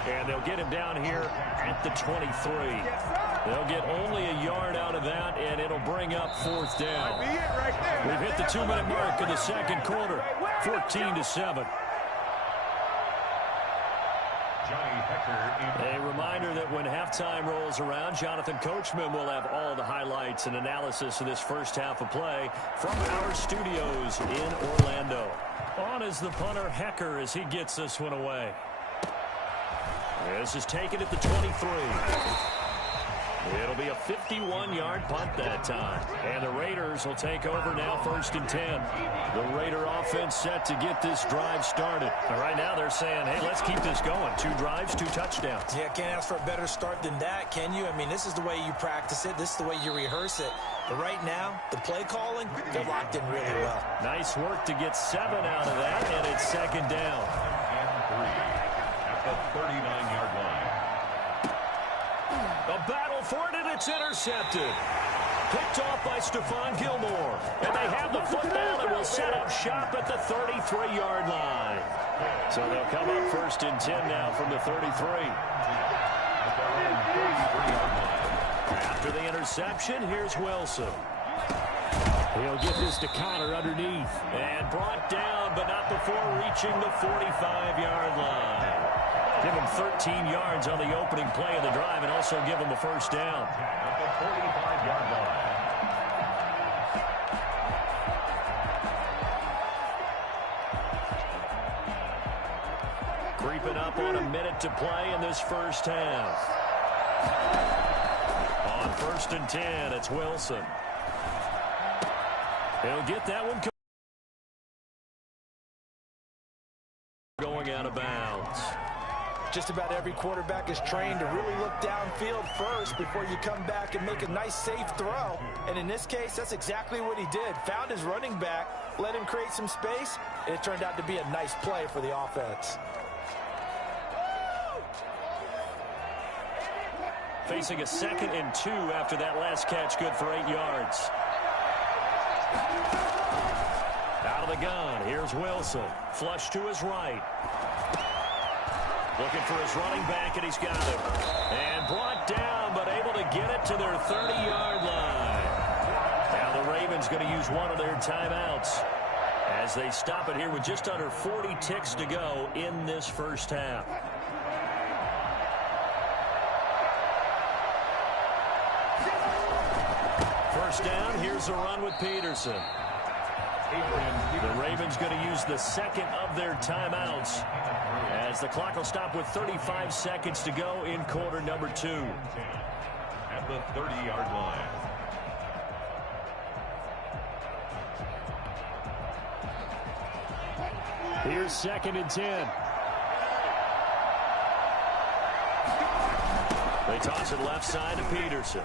And they'll get him down here at the 23. They'll get only a yard out of that, and it'll bring up 4th down. We've hit the 2-minute mark of the 2nd quarter, 14-7. A reminder that when halftime rolls around, Jonathan Coachman will have all the highlights and analysis of this first half of play from our studios in Orlando. On is the punter, Hecker, as he gets this one away. This is taken at the 23. It'll be a 51-yard punt that time. And the Raiders will take over now, 1st and 10. The Raider offense set to get this drive started. And right now they're saying, hey, let's keep this going. 2 drives, 2 touchdowns. Yeah, can't ask for a better start than that, can you? I mean, this is the way you practice it. This is the way you rehearse it. But right now, the play calling, they're locked in really well. Nice work to get 7 out of that, and it's 2nd down. And 3 at the 39-yard line. A battle for it, and it's intercepted. Picked off by Stephon Gilmore. And they have the football and will set up shop at the 33-yard line. So they'll come up 1st and 10 now from the 33. After the interception, here's Wilson. He'll get this to Connor underneath. And brought down, but not before reaching the 45-yard line. Give him 13 yards on the opening play of the drive and also give him a 1st down. At the 45-yard line. Creeping up on a minute to play in this first half. On 1st and 10, it's Wilson. He'll get that one going out of bounds. Just about every quarterback is trained to really look downfield first before you come back and make a nice, safe throw. And in this case, that's exactly what he did. Found his running back, let him create some space, and it turned out to be a nice play for the offense. Facing a 2nd and 2 after that last catch, good for 8 yards. Out of the gun, here's Wilson. Flush to his right. Looking for his running back, and he's got it. And brought down, but able to get it to their 30-yard line. Now the Ravens going to use one of their timeouts as they stop it here with just under 40 ticks to go in this first half. First down, here's a run with Peterson. The Ravens going to use the 2nd of their timeouts as the clock will stop with 35 seconds to go in quarter number 2. At the 30-yard line. Here's 2nd and 10. They toss it left side to Peterson.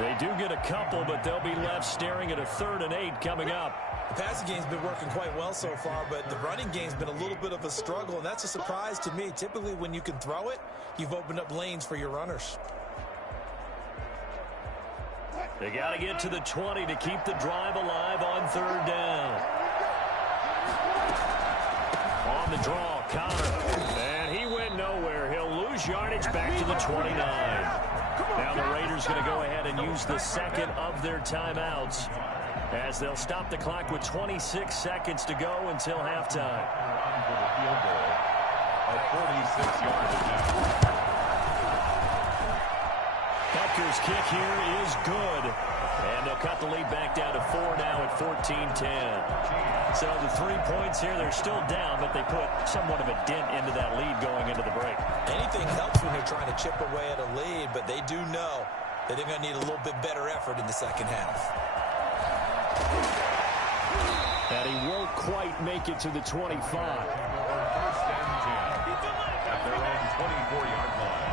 They do get a couple, but they'll be left staring at a 3rd and 8 coming up. The passing game's been working quite well so far, but the running game's been a little bit of a struggle, and that's a surprise to me. Typically, when you can throw it, you've opened up lanes for your runners. They got to get to the 20 to keep the drive alive on 3rd down. On the draw, Connor. And he went nowhere. He'll lose yardage back to the 29. Now the Raiders going to go ahead and use the 2nd of their timeouts as they'll stop the clock with 26 seconds to go until halftime. For the field goal, a 46-yard attempt. Butker's kick here is good. And they'll cut the lead back down to 4 now at 14-10. So the 3 points here, they're still down, but they put somewhat of a dent into that lead going into the break. Anything helps when you're trying to chip away at a lead, but they do know that they're going to need a little bit better effort in the second half. And he won't quite make it to the 25. 1st and 10 at their own 24-yard line.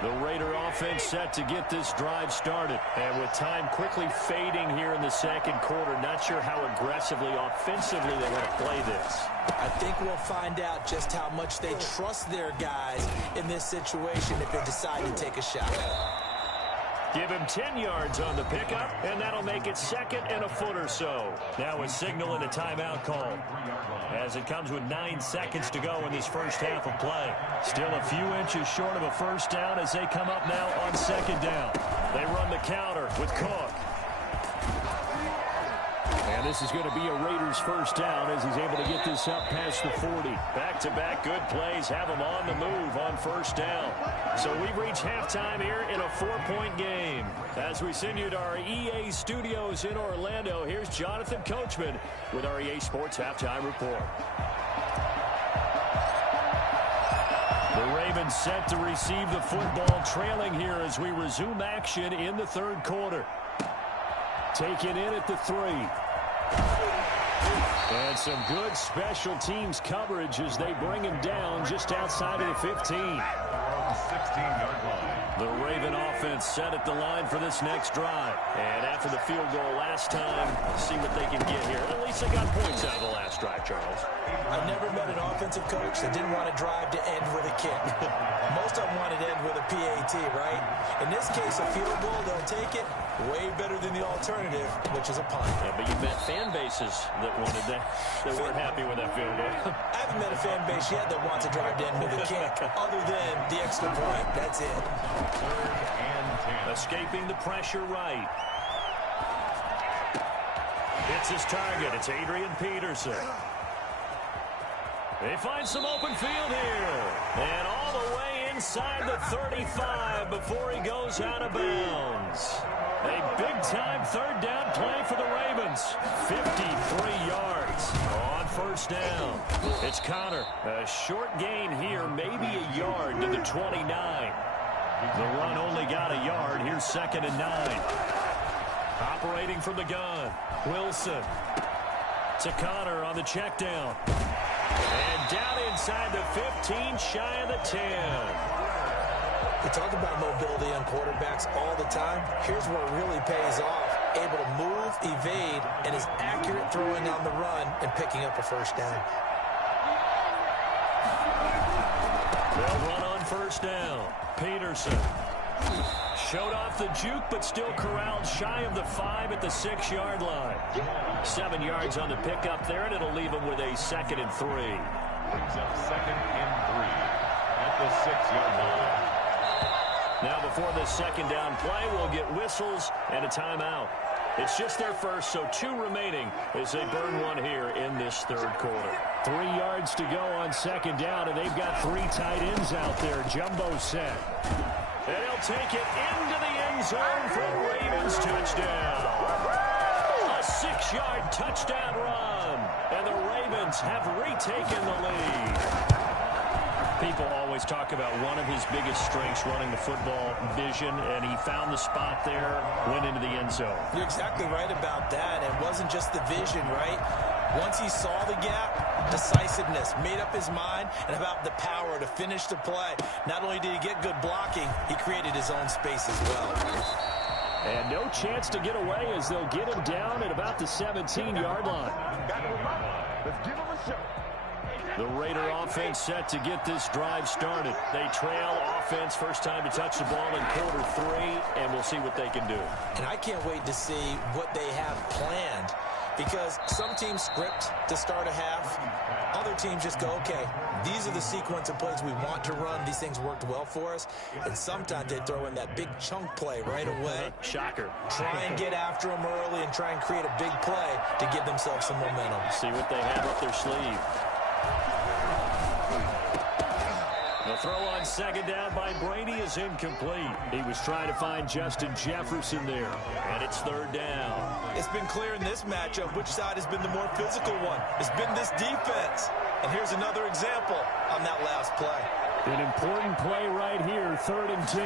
The Raider offense set to get this drive started. And with time quickly fading here in the 2nd quarter, not sure how aggressively, offensively they want to play this. I think we'll find out just how much they trust their guys in this situation if they decide to take a shot. Give him 10 yards on the pickup, and that'll make it 2nd and a foot or so. Now a signal and a timeout call as it comes with 9 seconds to go in this first half of play. Still a few inches short of a 1st down as they come up now on 2nd down. They run the counter with Cook. And this is going to be a Raiders first down as he's able to get this up past the 40. Back-to-back good plays have him on the move on first down. So we've reached halftime here in a 4-point game. As we send you to our EA studios in Orlando, here's Jonathan Coachman with our EA Sports Halftime Report. The Ravens set to receive the football, trailing here as we resume action in the third quarter. Taken in at the 3. And some good special teams coverage as they bring him down just outside of the 15. 16-yard line. The Raven offense set at the line for this next drive. And after the field goal last time, see what they can get here. At least they got points out of the last drive, Charles. I've never met an offensive coach that didn't want to drive to end with a kick. Most of them wanted to end with a PAT, right? In this case, a field goal, they'll take it. Way better than the alternative, which is a punt. Yeah, but you've met fan bases that wanted that, that weren't happy with that field goal. I haven't met a fan base yet that wants to drive to end with a kick, other than the extra point. That's it. 3rd and 10. Escaping the pressure right. Hits his target. It's Adrian Peterson. They find some open field here. And all the way inside the 35 before he goes out of bounds. A big-time third down play for the Ravens. 53 yards on first down. It's Connor. A short gain here, maybe a yard to the 29. The run only got a yard. Here's 2nd and 9. Operating from the gun. Wilson to Connor on the check down. And down inside the 15, shy of the 10. We talk about mobility on quarterbacks all the time. Here's where it really pays off. Able to move, evade, and is accurate throwing on the run and picking up a first down. They'll run on first down. Peterson showed off the juke, but still corralled shy of the 5 at the 6-yard line. 7 yards on the pickup there, and it'll leave him with a 2nd and 3. Brings up 2nd and 3 at the 6-yard line. Now before the second down play, we'll get whistles and a timeout. It's just their first, so 2 remaining as they burn one here in this third quarter. 3 yards to go on second down, and they've got 3 tight ends out there. Jumbo set. And he'll take it into the end zone for a Ravens touchdown. A 6-yard touchdown run, and the Ravens have retaken the lead. People always talk about one of his biggest strengths running the football, vision, and he found the spot there, went into the end zone. You're exactly right about that. It wasn't just the vision, right? Once he saw the gap, decisiveness, made up his mind, and about the power to finish the play. Not only did he get good blocking, he created his own space as well. And no chance to get away as they'll get him down at about the 17-yard line. Let's give him a show. The Raider offense set to get this drive started. They trail offense, first time to touch the ball in quarter 3, and we'll see what they can do. And I can't wait to see what they have planned, because some teams script to start a half. Other teams just go, okay, these are the sequence of plays we want to run. These things worked well for us. And sometimes they throw in that big chunk play right away. Shocker. Try and get after them early and try and create a big play to give themselves some momentum. See what they have up their sleeve. The throw on second down by Brady is incomplete. He was trying to find Justin Jefferson there. And it's third down. It's been clear in this matchup which side has been the more physical one. It's been this defense. And here's another example on that last play. An important play right here, 3rd and 10.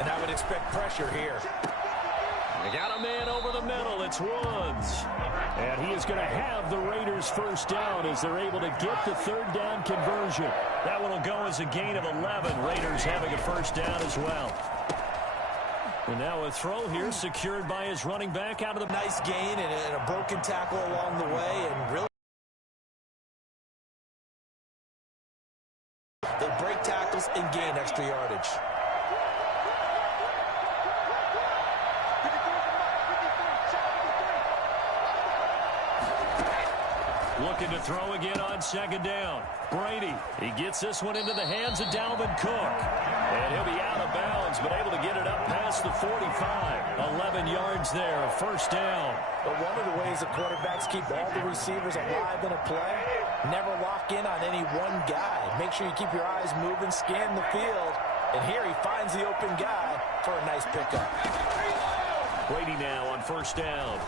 And I would expect pressure here. They got a man over the middle. It's Woods. And he is going to have the Raiders first down as they're able to get the third down conversion. That one will go as a gain of 11. Raiders having a first down as well. And now a throw here secured by his running back out of the... Nice gain and a broken tackle along the way, and really they break tackles and gain extra yardage. Looking to throw again on second down. Brady, he gets this one into the hands of Dalvin Cook. And he'll be out of bounds, but able to get it up past the 45. 11 yards there, a first down. But one of the ways the quarterbacks keep all the receivers alive in a play, never lock in on any one guy. Make sure you keep your eyes moving, scan the field. And here he finds the open guy for a nice pickup. Brady now on first down.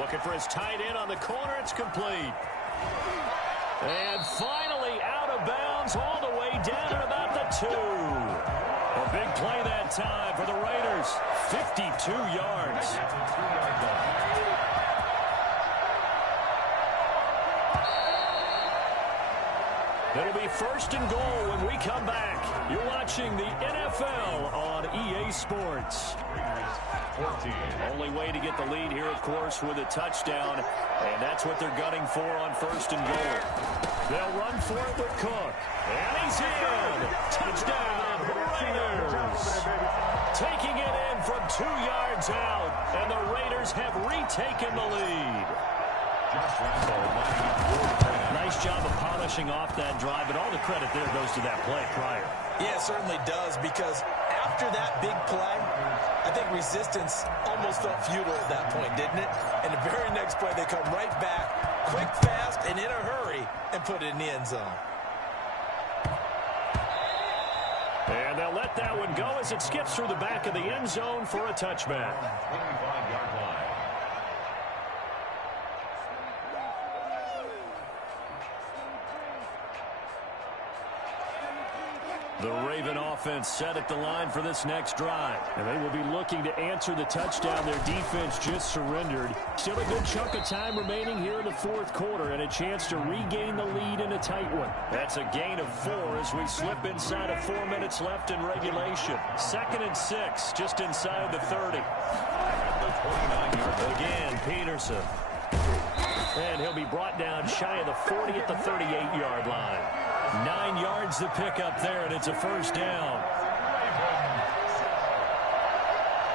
Looking for his tight end on the corner. It's complete. And finally out of bounds all the way down at about the 2. A big play that time for the Raiders. 52 yards. It'll be first and goal when we come back. You're watching the NFL on EA Sports. Only way to get the lead here, of course, with a touchdown. And that's what they're gunning for on first and goal. They'll run for it with Cook. And he's in. Touchdown, Raiders. Taking it in from 2 yards out. And the Raiders have retaken the lead. Nice job of polishing off that drive, but all the credit there goes to that play prior. Yeah, it certainly does, because after that big play, I think resistance almost felt futile at that point, didn't it? And the very next play, they come right back, quick, fast, and in a hurry, and put it in the end zone. And they'll let that one go as it skips through the back of the end zone for a touchback. 25-yard line. The Raven offense set at the line for this next drive. And they will be looking to answer the touchdown their defense just surrendered. Still a good chunk of time remaining here in the fourth quarter and a chance to regain the lead in a tight one. That's a gain of 4 as we slip inside of 4 minutes left in regulation. 2nd and 6, just inside the 30. Again, Peterson. And he'll be brought down shy of the 40 at the 38-yard line. 9 yards to pick up there, and it's a first down.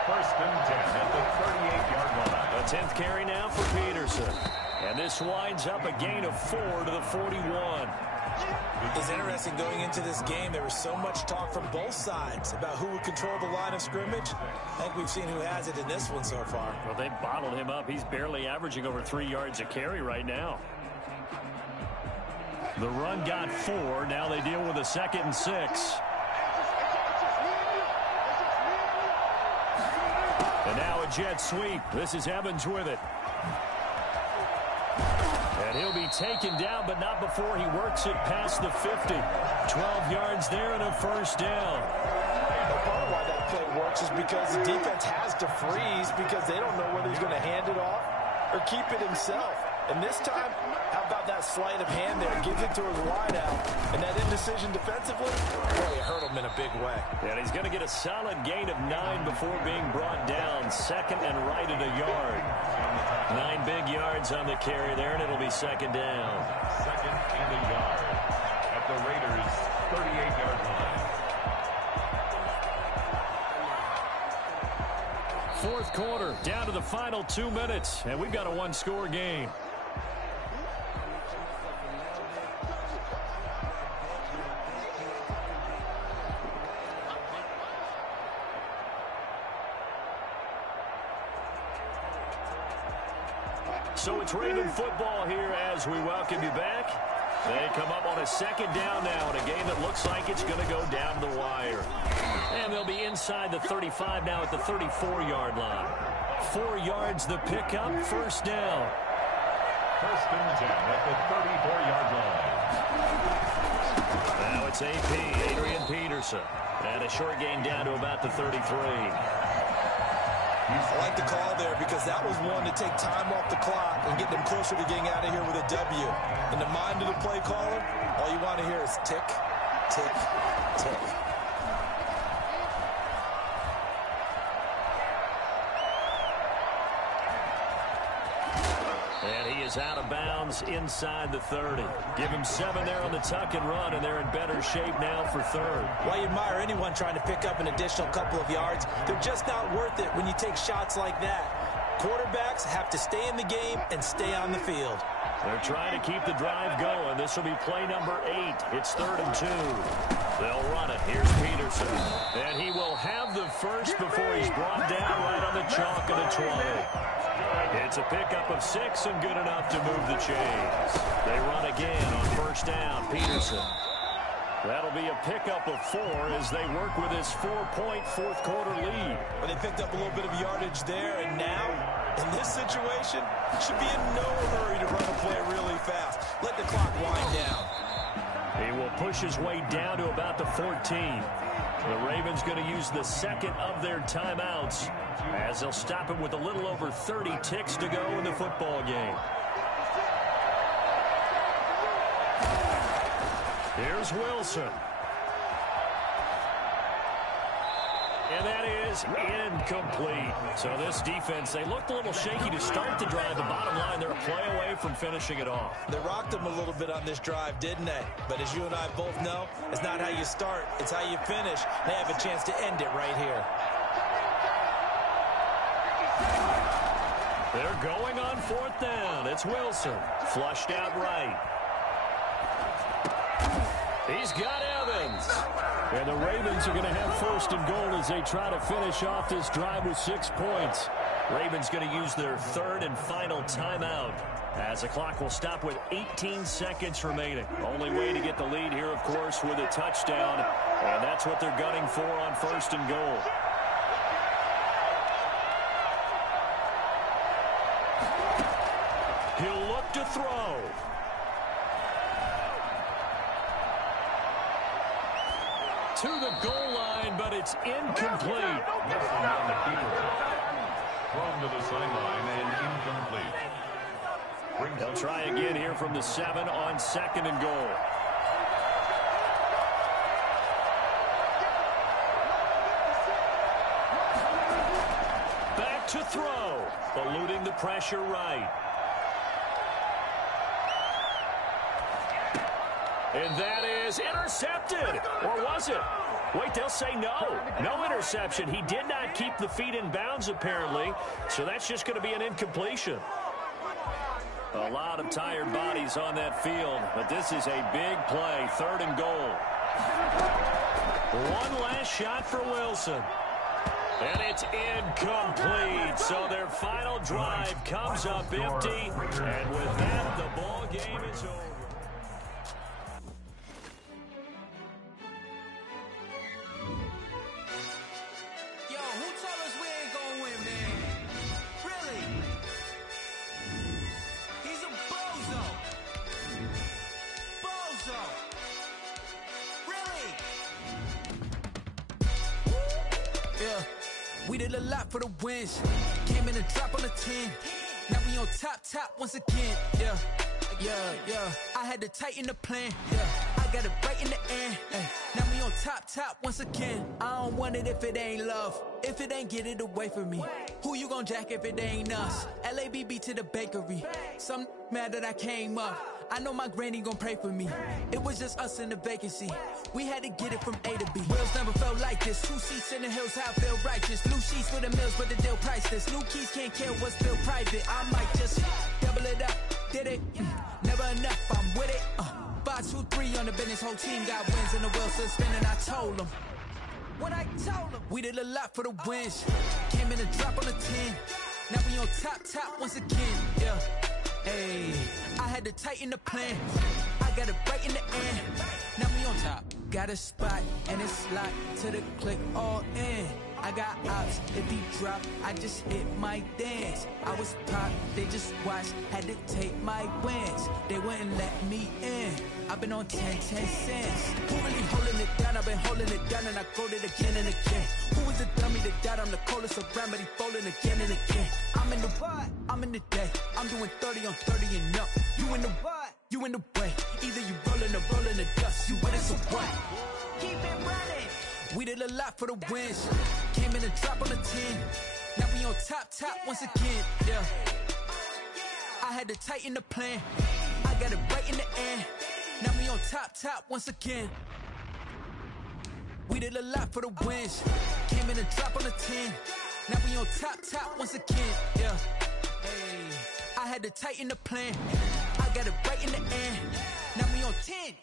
First and 10 at the 38-yard line. A 10th carry now for Peterson. And this winds up a gain of 4 to the 41. It's interesting going into this game. There was so much talk from both sides about who would control the line of scrimmage. I think we've seen who has it in this one so far. Well, they bottled him up. He's barely averaging over 3 yards a carry right now. The run got 4. Now they deal with a 2nd and 6. And now a jet sweep. This is Evans with it. And he'll be taken down, but not before he works it past the 50. 12 yards there and a first down. Part of why that play works is because the defense has to freeze because they don't know whether he's going to hand it off or keep it himself. And this time, how about that sleight of hand there? Gives it to his wideout. And that indecision defensively, boy, it hurt him in a big way. And he's going to get a solid gain of 9 before being brought down. 2nd and right at a yard. 9 big yards on the carry there, and it'll be 2nd down. 2nd and a yard at the Raiders' 38-yard line. Fourth quarter, down to the final 2 minutes, and we've got a one-score game. So it's Raven football here as we welcome you back. They come up on a 2nd down now in a game that looks like it's going to go down the wire. And they'll be inside the 35 now at the 34-yard line. 4 yards the pickup, first down. First and 10 at the 34-yard line. Now it's AP, Adrian Peterson. And a short gain down to about the 33. I like the call there because that was one to take time off the clock and get them closer to getting out of here with a W. In the mind of the play caller, all you want to hear is tick, tick, tick. And he is out of bounds inside the 30. Give him 7 there on the tuck and run, and they're in better shape now for 3rd. Why you admire anyone trying to pick up an additional couple of yards? They're just not worth it when you take shots like that. Quarterbacks have to stay in the game and stay on the field. They're trying to keep the drive going. This will be play number 8. It's 3rd and 2. They'll run it. Here's Peterson. And he will have the first before he's brought down right on the chalk of the 20. It's a pickup of 6 and good enough to move the chains. They run again on 1st down. Peterson. That'll be a pickup of 4 as they work with this 4-point fourth-quarter lead. But they picked up a little bit of yardage there, and now, in this situation, should be in no hurry to run a play really fast. Let the clock wind down. He will push his way down to about the 14. The Ravens going to use the second of their timeouts as they'll stop him with a little over 30 ticks to go in the football game. Here's Wilson. And that is incomplete. So this defense, they looked a little shaky to start the drive. The bottom line, they're a play away from finishing it off. They rocked them a little bit on this drive, didn't they? But as you and I both know, it's not how you start, it's how you finish. They have a chance to end it right here. They're going on 4th down. It's Wilson. Flushed out right. He's got Evans. And the Ravens are going to have 1st and goal as they try to finish off this drive with 6 points. Ravens going to use their 3rd and final timeout as the clock will stop with 18 seconds remaining. Only way to get the lead here, of course, with a touchdown. And that's what they're gunning for on 1st and goal. He'll look to throw. To the goal line, but it's incomplete. Thrown to the sideline and incomplete. They'll try again here from the 7 on 2nd and goal. Back to throw. Eluding the pressure right. And that is intercepted. Or was it? Wait, they'll say no. No interception. He did not keep the feet in bounds, apparently. So that's just going to be an incompletion. A lot of tired bodies on that field. But this is a big play. 3rd and goal. One last shot for Wilson. And it's incomplete. So their final drive comes up empty. And with that, the ball game is over. We did a lot for the wins. Came in and drop on the 10. Now we on top once again. Yeah. I had to tighten the plan. Yeah. I got it right in the end. Now we on top once again. I don't want it if it ain't love. If it ain't, get it away from me. Who you gon' jack if it ain't us? LABB to the bakery. Some mad that I came up. I know my granny gon' pray for me. It was just us in the vacancy. We had to get it from A to B. Wheels never felt like this. 2 seats in the hills, how I feel righteous. Blue sheets for the mills, but the deal priceless. New keys can't care what's still private. I might just double it up. Did it? Never enough, I'm with it. 5, 2, 3 on the business. Whole team got wins and the wheels still spinning. I told them. What I told them. We did a lot for the wins. Came in and drop on the 10. Now we on top once again. Yeah. Hey, I had to tighten the plan. I got it right in the end. Now we on top. Got a spot and it's locked to the click all in. I got ops, if he drop, I just hit my dance. I was pop, they just watched, had to take my wins. They wouldn't let me in. I've been on 10 cents. Who really holding it down? I've been holding it down and I quote it again and again. Who was the dummy that died? I'm the coldest around, but he folding again and again. I'm in the what? I'm in the day. I'm doing 30 on 30 and up. You in the what? You in the way. Either you rolling or rolling the dust. You with it, so what? Keep it running. We did a lot for the wins. Came in and drop on the 10. Now we on top once again. Yeah. I had to tighten the plan. I got it right in the end. Now we on top once again. We did a lot for the wins. Came in and drop on the 10. Now we on top once again, yeah. Hey, I had to tighten the plan. I got it right in the end. Now we on 10.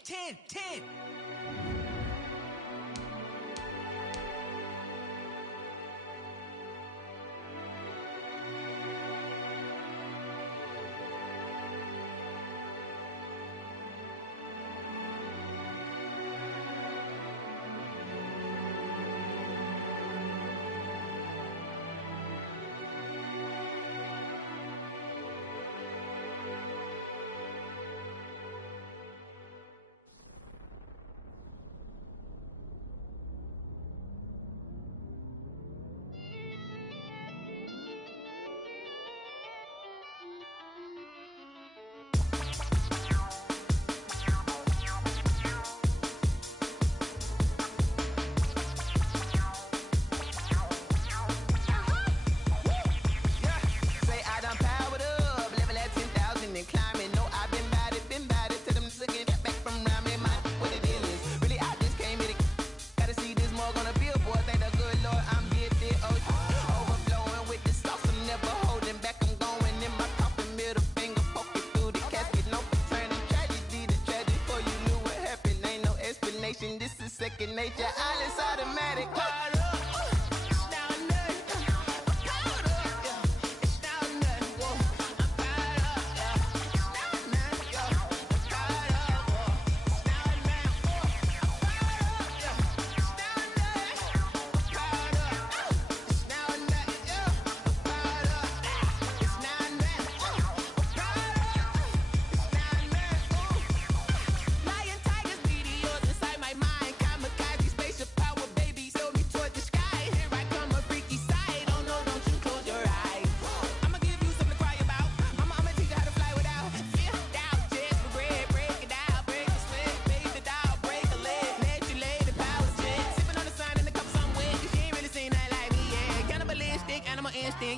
This is second nature, all is automatic.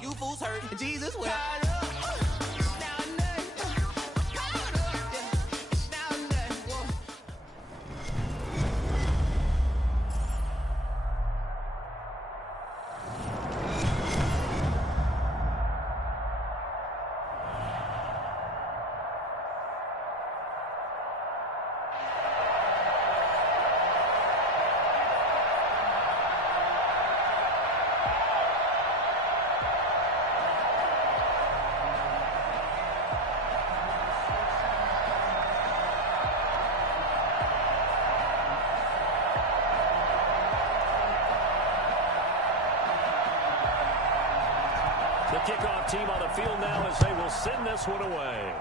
You fools hurt. Jesus will. The kickoff team on the field now as they will send this one away.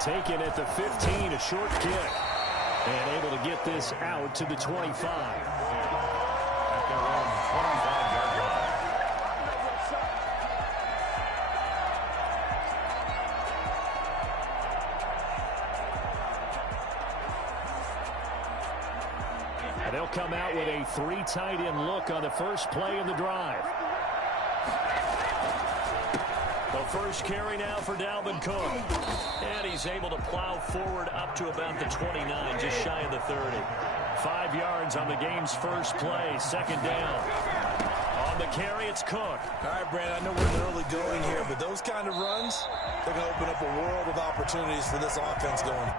Taken at the 15, a short kick. And able to get this out to the 25. At their own 25-yard line. And they'll come out with a 3 tight end look on the first play of the drive. The first carry now for Dalvin Cook. And he's able to plow forward up to about the 29, just shy of the 30. 5 yards on the game's first play, second down. On the carry, it's Cook. All right, Brandon, I know we're in the early going here, but those kind of runs, they're going to open up a world of opportunities for this offense going.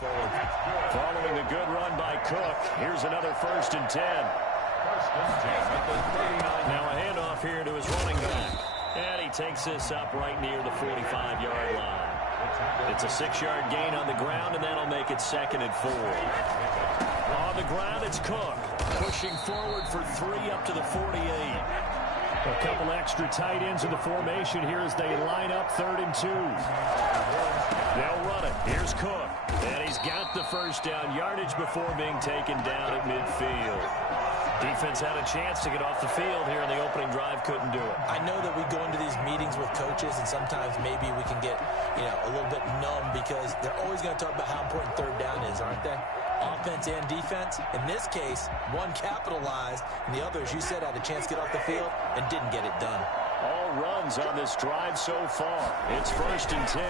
Following the good run by Cook, here's another 1st and 10. 1st and 10 at the 39. Now a handoff here to his running back. And he takes this up right near the 45-yard line. It's a 6-yard gain on the ground, and that'll make it 2nd and 4. On the ground, it's Cook. Pushing forward for 3 up to the 48. A couple extra tight ends in the formation here as they line up 3rd and 2. They'll run it. Here's Cook. And he's got the first down yardage before being taken down at midfield. Defense had a chance to get off the field here in the opening drive, couldn't do it. I know that we go into these meetings with coaches, and sometimes maybe we can get, a little bit numb because they're always going to talk about how important 3rd down is, aren't they? offense and defense. In this case, one capitalized, and the other, as you said, had a chance to get off the field and didn't get it done. All runs on this drive so far. It's 1st and 10.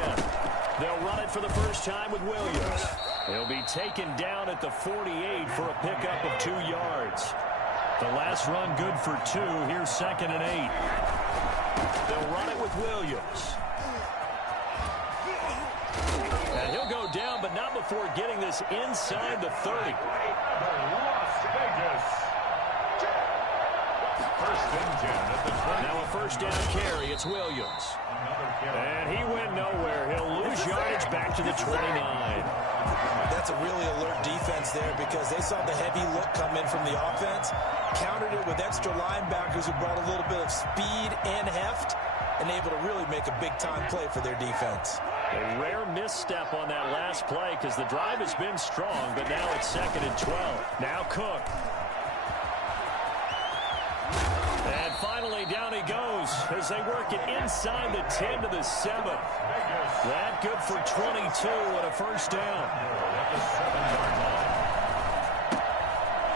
They'll run it for the first time with Williams. He'll be taken down at the 48 for a pickup of 2 yards. The last run good for 2. Here's 2nd and 8. They'll run it with Williams. And he'll go down, but not before getting this inside the 30. Las Vegas. 1st and 10 at the 20. Now a 1st down carry. It's Williams. And he went nowhere. He'll lose yardage back to the 29. That's a really alert defense there because they saw the heavy look come in from the offense, countered it with extra linebackers who brought a little bit of speed and heft, and able to really make a big-time play for their defense. A rare misstep on that last play because the drive has been strong, but now it's 2nd and 12. Now Cook. And finally, down he goes as they work it inside the 10 to the 7. That good for 22 and a 1st down.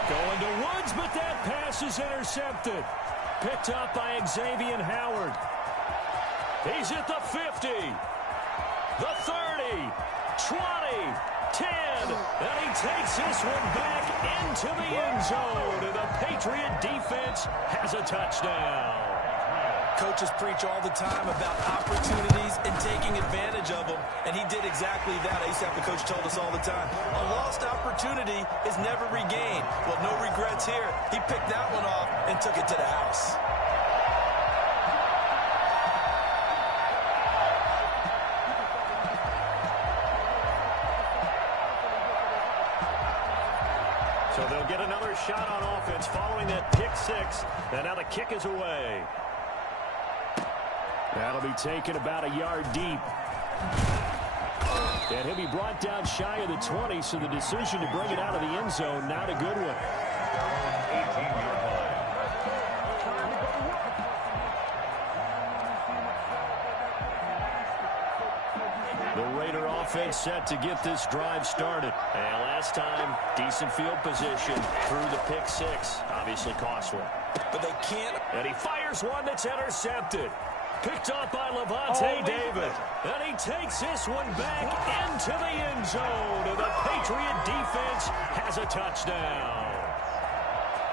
Going to Woods, but that pass is intercepted. Picked up by Xavier Howard. He's at the 50, the 30, 20, 10, and he takes this one back into the end zone, and the Patriot defense has a touchdown. Coaches preach all the time about opportunities and taking advantage of them, and he did exactly that. I used to have a coach told us all the time, a lost opportunity is never regained. Well, no regrets here. He picked that one off and took it to the house. So they'll get another shot on offense following that pick 6, and now the kick is away. That'll be taken about a yard deep. And he'll be brought down shy of the 20, so the decision to bring it out of the end zone, not a good one. 18-yard line. The Raider offense set to get this drive started. And last time, decent field position through the pick 6. Obviously costly. But they can't. And he fires one that's intercepted. Picked up by Levante David. And he takes this one back into the end zone. And the Patriot defense has a touchdown.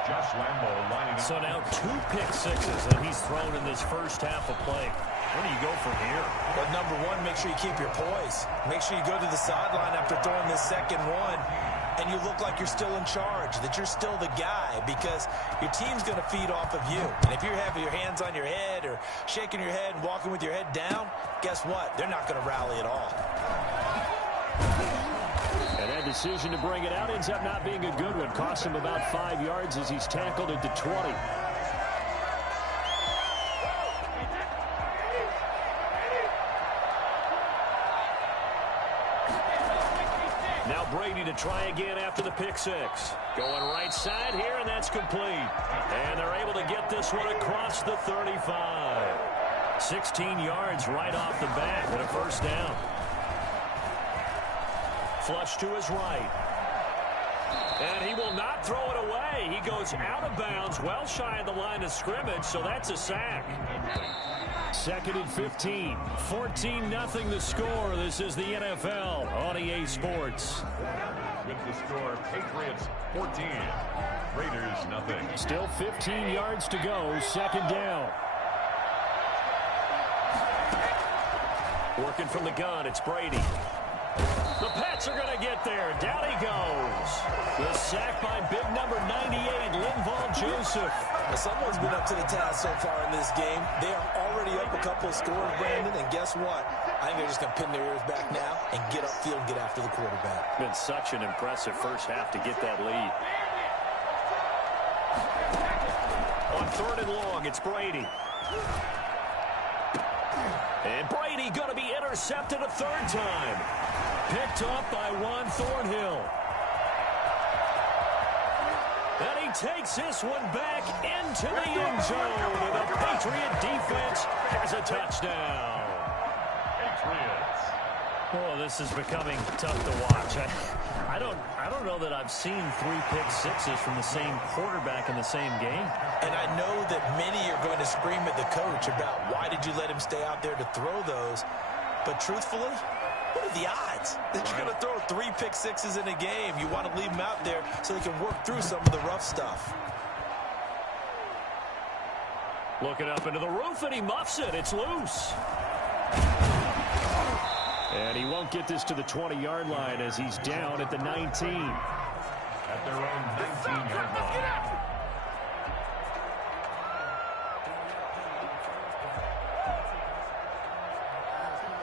Josh Lambo lining up. So now 2 pick 6s that he's thrown in this first half of play. Where do you go from here? But number one, make sure you keep your poise. Make sure you go to the sideline after throwing this second one, and you look like you're still in charge, that you're still the guy, because your team's going to feed off of you. And if you're having your hands on your head or shaking your head and walking with your head down, guess what? They're not going to rally at all. And that decision to bring it out ends up not being a good one. Cost him about 5 yards as he's tackled at the 20. Now Brady to try again after the pick 6. Going right side here, and that's complete. And they're able to get this one across the 35. 16 yards right off the bat and a 1st down. Flush to his right. And he will not throw it away. He goes out of bounds, well shy of the line of scrimmage, so that's a sack. 2nd and 15. 14-0 the score. This is the NFL on EA Sports. With the score, Patriots 14, Raiders nothing. Still 15 yards to go. 2nd down. Working from the gun, it's Brady. The Pats are going to get there. Down he goes. The sack by big number 98, Linval Joseph. Well, someone's been up to the task so far in this game. They are already up a couple of scores, Brandon, and guess what? I think they're just going to pin their ears back now and get upfield and get after the quarterback. Been such an impressive first half to get that lead. On 3rd and long, it's Brady. And Brady going to be intercepted a 3rd time. Picked up by Juan Thornhill. And he takes this one back into the end zone. And the Patriot defense has a touchdown. Patriots Oh, this is becoming tough to watch. I don't know that I've seen 3 pick-sixes from the same quarterback in the same game. And I know that many are going to scream at the coach about why did you let him stay out there to throw those. But truthfully, what are the odds that you're going to throw 3 pick-sixes in a game? You want to leave them out there so they can work through some of the rough stuff. Looking up into the roof, and he muffs it. It's loose. And he won't get this to the 20-yard line as he's down at the 19. At their own 19-yard line.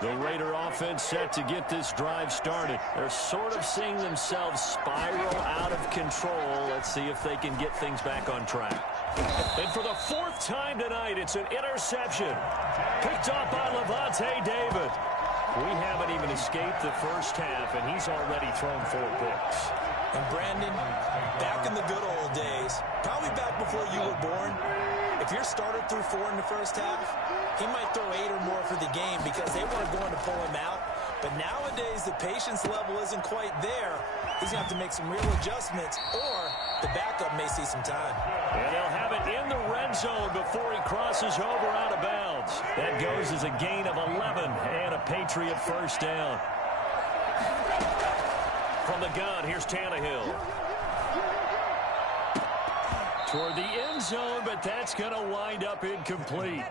The Raider offense set to get this drive started. They're sort of seeing themselves spiral out of control. Let's see if they can get things back on track. And for the 4th time tonight, it's an interception. Picked off by Levante David. We haven't even escaped the first half, and he's already thrown 4 picks. And Brandon, back in the good old days, probably back before you were born, if your starter threw 4 in the first half, he might throw 8 or more for the game because they weren't going to pull him out. But nowadays, the patience level isn't quite there. He's going to have to make some real adjustments, or the backup may see some time. And they'll have it in the red zone before he crosses over out of bounds. That goes as a gain of 11 and a Patriot first down. From the gun, here's Tannehill. Toward the end zone, but that's going to wind up incomplete.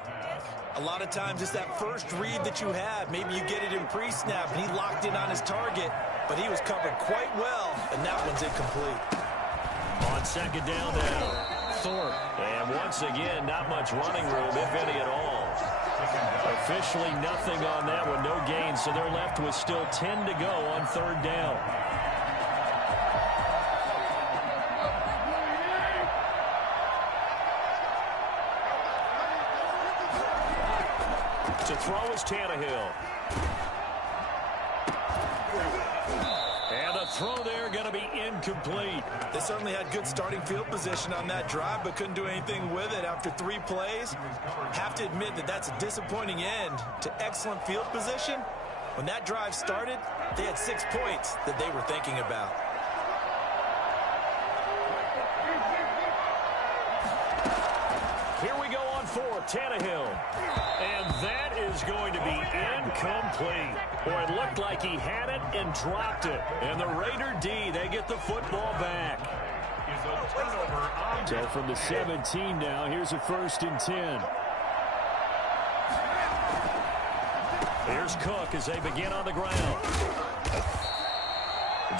A lot of times it's that first read that you have. Maybe you get it in pre-snap, and he locked in on his target, but he was covered quite well, and that one's incomplete. On second down now, Thorpe. And once again, not much running room, if any at all. Officially nothing on that one, no gain, so they're left with still 10 to go on 3rd down. To throw is Tannehill. And a throw there going to be incomplete. They certainly had good starting field position on that drive, but couldn't do anything with it after 3 plays. Have to admit that that's a disappointing end to excellent field position. When that drive started, they had 6 points that they were thinking about. Here we go on 4, Tannehill. And that is going to be incomplete. Boy, it looked like he had it and dropped it. And the Raider D, they get the football back. So from the 17 now, here's a 1st and 10. Here's Cook as they begin on the ground.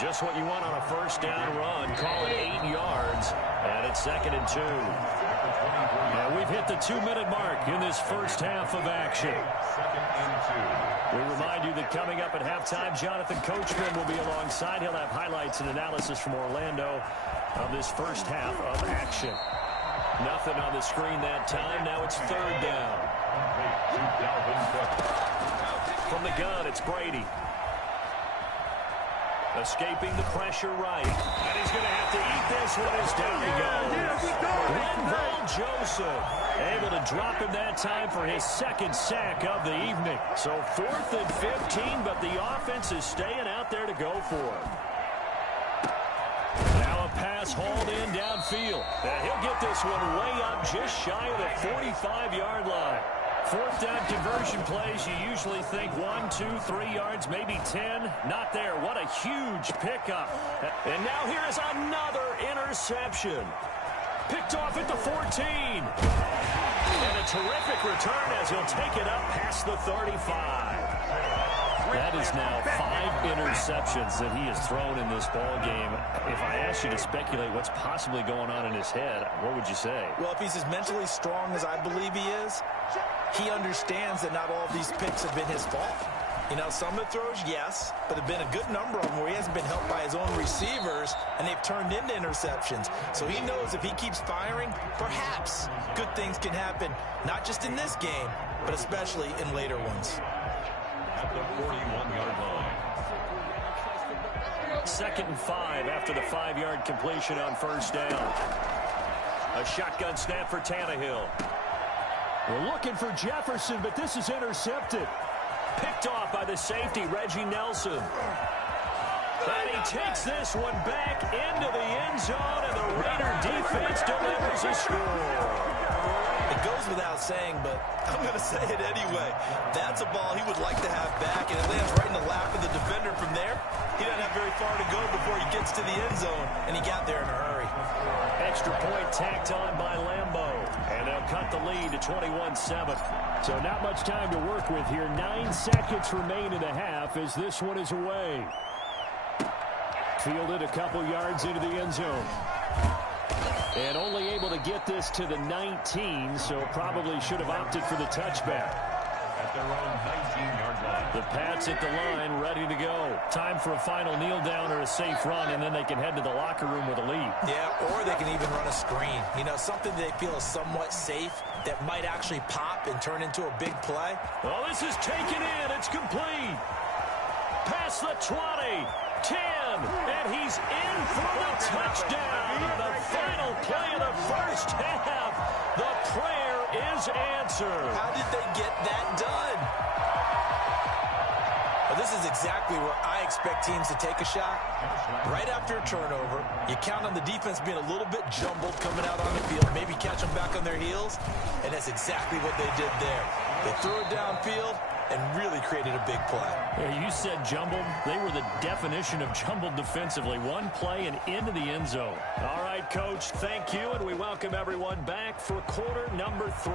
Just what you want on a 1st down run. Call it 8 yards. And it's 2nd and 2. And we've hit the 2-minute mark in this first half of action. We remind you that coming up at halftime, Jonathan Coachman will be alongside. He'll have highlights and analysis from Orlando of this first half of action. Nothing on the screen that time. Now it's 3rd down. From the gun, it's Brady. Escaping the pressure right. And he's going to have to eat this one as down he goes. Linval Joseph able to drop him that time for his 2nd sack of the evening. So 4th and 15, but the offense is staying out there to go for it. Now a pass hauled in downfield. And he'll get this one way up just shy of the 45-yard line. 4th down conversion plays, you usually think 1, 2, 3 yards, maybe 10. Not there. What a huge pickup. And now here is another interception. Picked off at the 14. And a terrific return as he'll take it up past the 35. That is now 5 interceptions that he has thrown in this ball game. If I asked you to speculate what's possibly going on in his head, what would you say? Well, if he's as mentally strong as I believe he is, he understands that not all of these picks have been his fault. You know, some of the throws, yes, but there have been a good number of them where he hasn't been helped by his own receivers, and they've turned into interceptions. So he knows if he keeps firing, perhaps good things can happen, not just in this game, but especially in later ones. At the 41-yard line. 2nd and 5 after the 5-yard completion on 1st down. A shotgun snap for Tannehill. We're looking for Jefferson, but this is intercepted. Picked off by the safety, Reggie Nelson. And he takes this one back into the end zone, and the Raider defense delivers a score. It goes without saying, but I'm going to say it anyway. That's a ball he would like to have back, and it lands right in the lap of the defender from there. He doesn't have very far to go before he gets to the end zone, and he got there in a hurry. Extra point tacked on by Lambeau, and they'll cut the lead to 21-7. So not much time to work with here. 9 seconds remain in the half as this one is away. Fielded a couple yards into the end zone. And only able to get this to the 19, so probably should have opted for the touchback. At their own 19-yard line. The Pats at the line, ready to go. Time for a final kneel down or a safe run, and then they can head to the locker room with a lead. Yeah, or they can even run a screen. You know, something they feel is somewhat safe that might actually pop and turn into a big play. Well, this is taken in. It's complete. Past the 20, 10, and he's in for the touchdown. The final play of the first half. The prayer is answered. How did they get that done? Well, this is exactly where I expect teams to take a shot. Right after a turnover, you count on the defense being a little bit jumbled coming out on the field, maybe catch them back on their heels, and that's exactly what they did there. They threw it downfield and really created a big play. Yeah, you said jumbled. They were the definition of jumbled defensively. One play and into the end zone. All right, Coach, thank you, and we welcome everyone back for quarter number 3.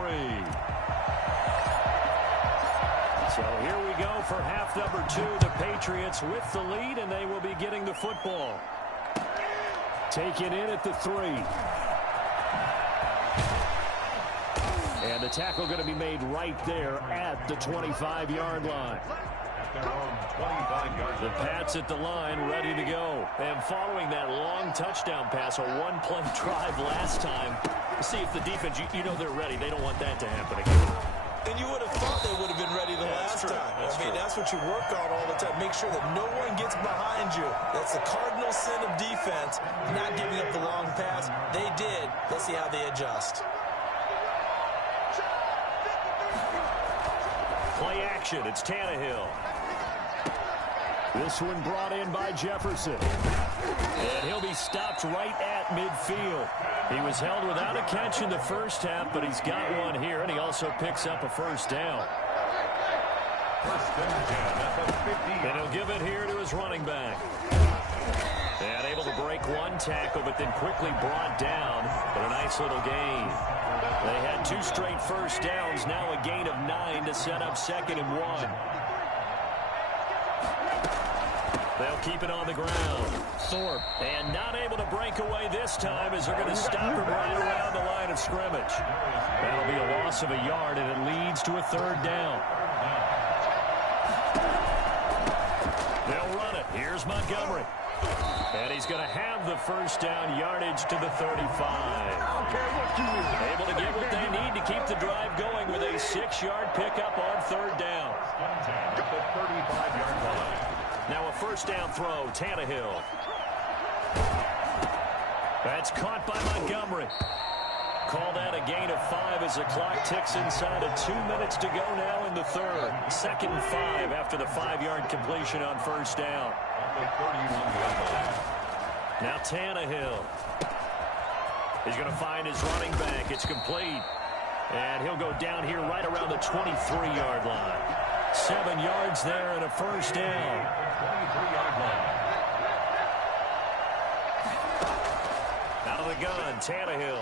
So here we go for half number 2. The Patriots with the lead, and they will be getting the football. Taken in at the 3. And the tackle going to be made right there at the 25-yard line. At their own 25-yard The line. Pats at the line, ready to go. And following that long touchdown pass, a one-play drive last time, see if the defense, you know they're ready. They don't want that to happen again. And you would have thought they would have been ready the last time. That's what you work on all the time. Make sure that no one gets behind you. That's the cardinal sin of defense, not giving up the long pass. They did. Let's see how they adjust. Play action. It's Tannehill. This one brought in by Jefferson. And he'll be stopped right at midfield. He was held without a catch in the first half, but he's got one here, and he also picks up a first down. First and 10 at the 50. And he'll give it here to his running back. And able to break one tackle, but then quickly brought down. But a nice little gain. They had 2 straight first downs, now a gain of 9 to set up 2nd and 1. They'll keep it on the ground. Thorpe, and not able to break away this time as they're going to stop him right around the line of scrimmage. That'll be a loss of a yard, and it leads to a 3rd down. They'll run it. Here's Montgomery. And he's going to have the first down, yardage to the 35. Able to get what they need to keep the drive going with a 6-yard pickup on 3rd down. At the 35-yard line. Now a first down throw, Tannehill. That's caught by Montgomery. Call that a gain of 5 as the clock ticks inside of 2 minutes to go now in the 3rd. 2nd and 5 after the 5-yard completion on first down. The 31-yard line. Now Tannehill. He's going to find his running back. It's complete. And he'll go down here right around the 23-yard line. 7 yards there and a first down. 23-yard line. Out of the gun, Tannehill.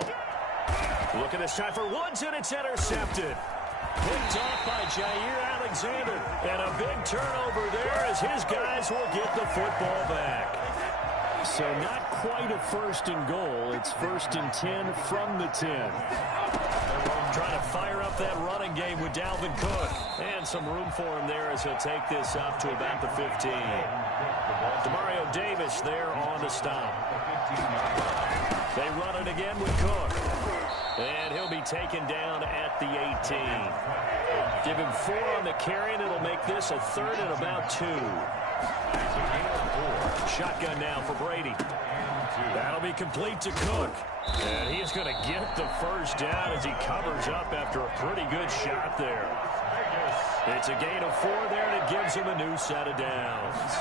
Look at this time for Woods, and it's intercepted. Picked off by Jair Alexander. And a big turnover there as his guys will get the football back. So not quite a 1st and goal. It's 1st and 10 from the 10. Trying to fire up that running game with Dalvin Cook. And some room for him there as he'll take this up to about the 15. Demario Davis there on the stop. They run it again with Cook. And he'll be taken down at the 18. Give him 4 on the carry, and it'll make this a 3rd and about 2. Shotgun now for Brady. That'll be complete to Cook. And he's going to get the first down as he covers up after a pretty good shot there. It's a gain of 4 there, and it gives him a new set of downs.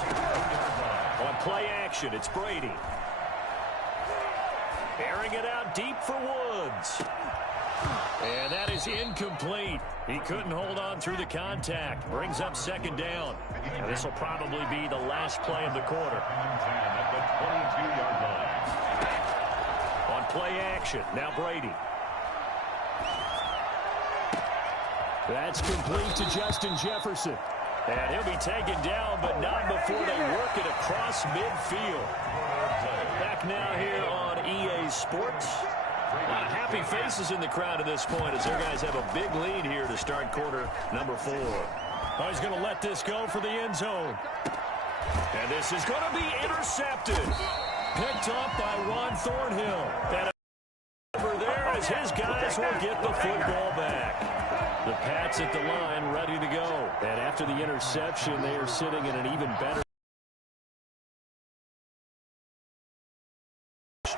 On play action, it's Brady. Airing it out deep for Woods. And that is incomplete. He couldn't hold on through the contact. Brings up second down. And this will probably be the last play of the quarter. At the 22-yard line. On play action, now Brady. That's complete to Justin Jefferson. And he'll be taken down, but not before they work it across midfield. Back now here on EA Sports. A lot of happy faces in the crowd at this point as their guys have a big lead here to start quarter number 4. Oh, he's going to let this go for the end zone. And this is going to be intercepted. Picked up by Ron Thornhill. And over there as his guys will get the football back. The Pats at the line ready to go. And after the interception, they are sitting in an even better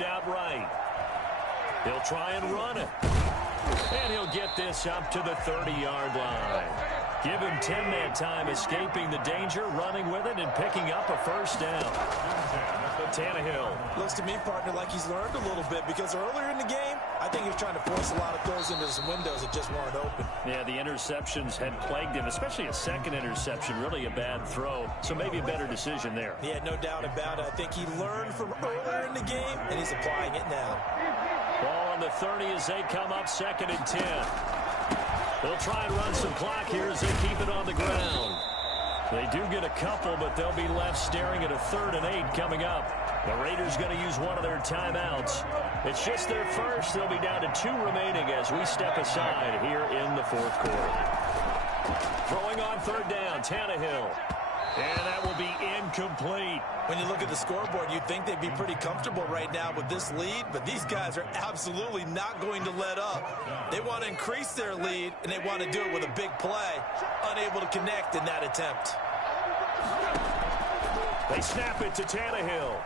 outright. He'll try and run it. And he'll get this up to the 30-yard line. Give him 10 that time, escaping the danger, running with it, and picking up a first down. Tannehill. Looks to me, partner, like he's learned a little bit because earlier in the game, I think he was trying to force a lot of throws into some windows that just weren't open. Yeah, the interceptions had plagued him, especially a second interception, really a bad throw. So maybe a better decision there. Yeah, no doubt about it. I think he learned from earlier in the game, and he's applying it now. Ball on the 30 as they come up 2nd and 10. They'll try and run some clock here as they keep it on the ground. They do get a couple, but they'll be left staring at a 3rd and 8 coming up. The Raiders going to use one of their timeouts. It's just their first. They'll be down to 2 remaining as we step aside here in the 4th quarter. Throwing on 3rd down, Tannehill. And that will be incomplete. When you look at the scoreboard, you'd think they'd be pretty comfortable right now with this lead, but these guys are absolutely not going to let up. They want to increase their lead, and they want to do it with a big play. Unable to connect in that attempt. They snap it to Tannehill.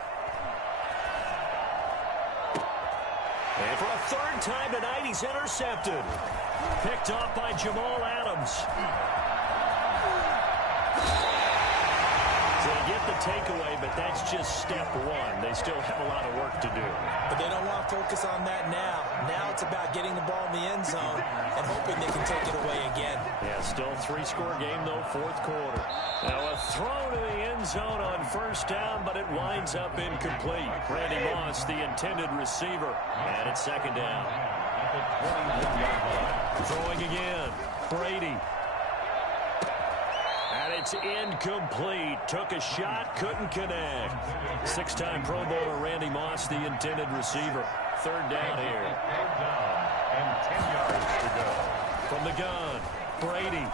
And for a 3rd time tonight, he's intercepted. Picked off by Jamal Adams. They get the takeaway, but that's just step 1. They still have a lot of work to do. But they don't want to focus on that now. Now it's about getting the ball in the end zone and hoping they can take it away again. Yeah, still 3-score game, though, 4th quarter. Now a throw to the end zone on 1st down, but it winds up incomplete. Randy Moss, the intended receiver, and it's 2nd down. Throwing again, Brady. And it's incomplete. Took a shot, couldn't connect. 6-time Pro Bowler Randy Moss, the intended receiver. 3rd down here. And 10 yards to go. From the gun, Brady.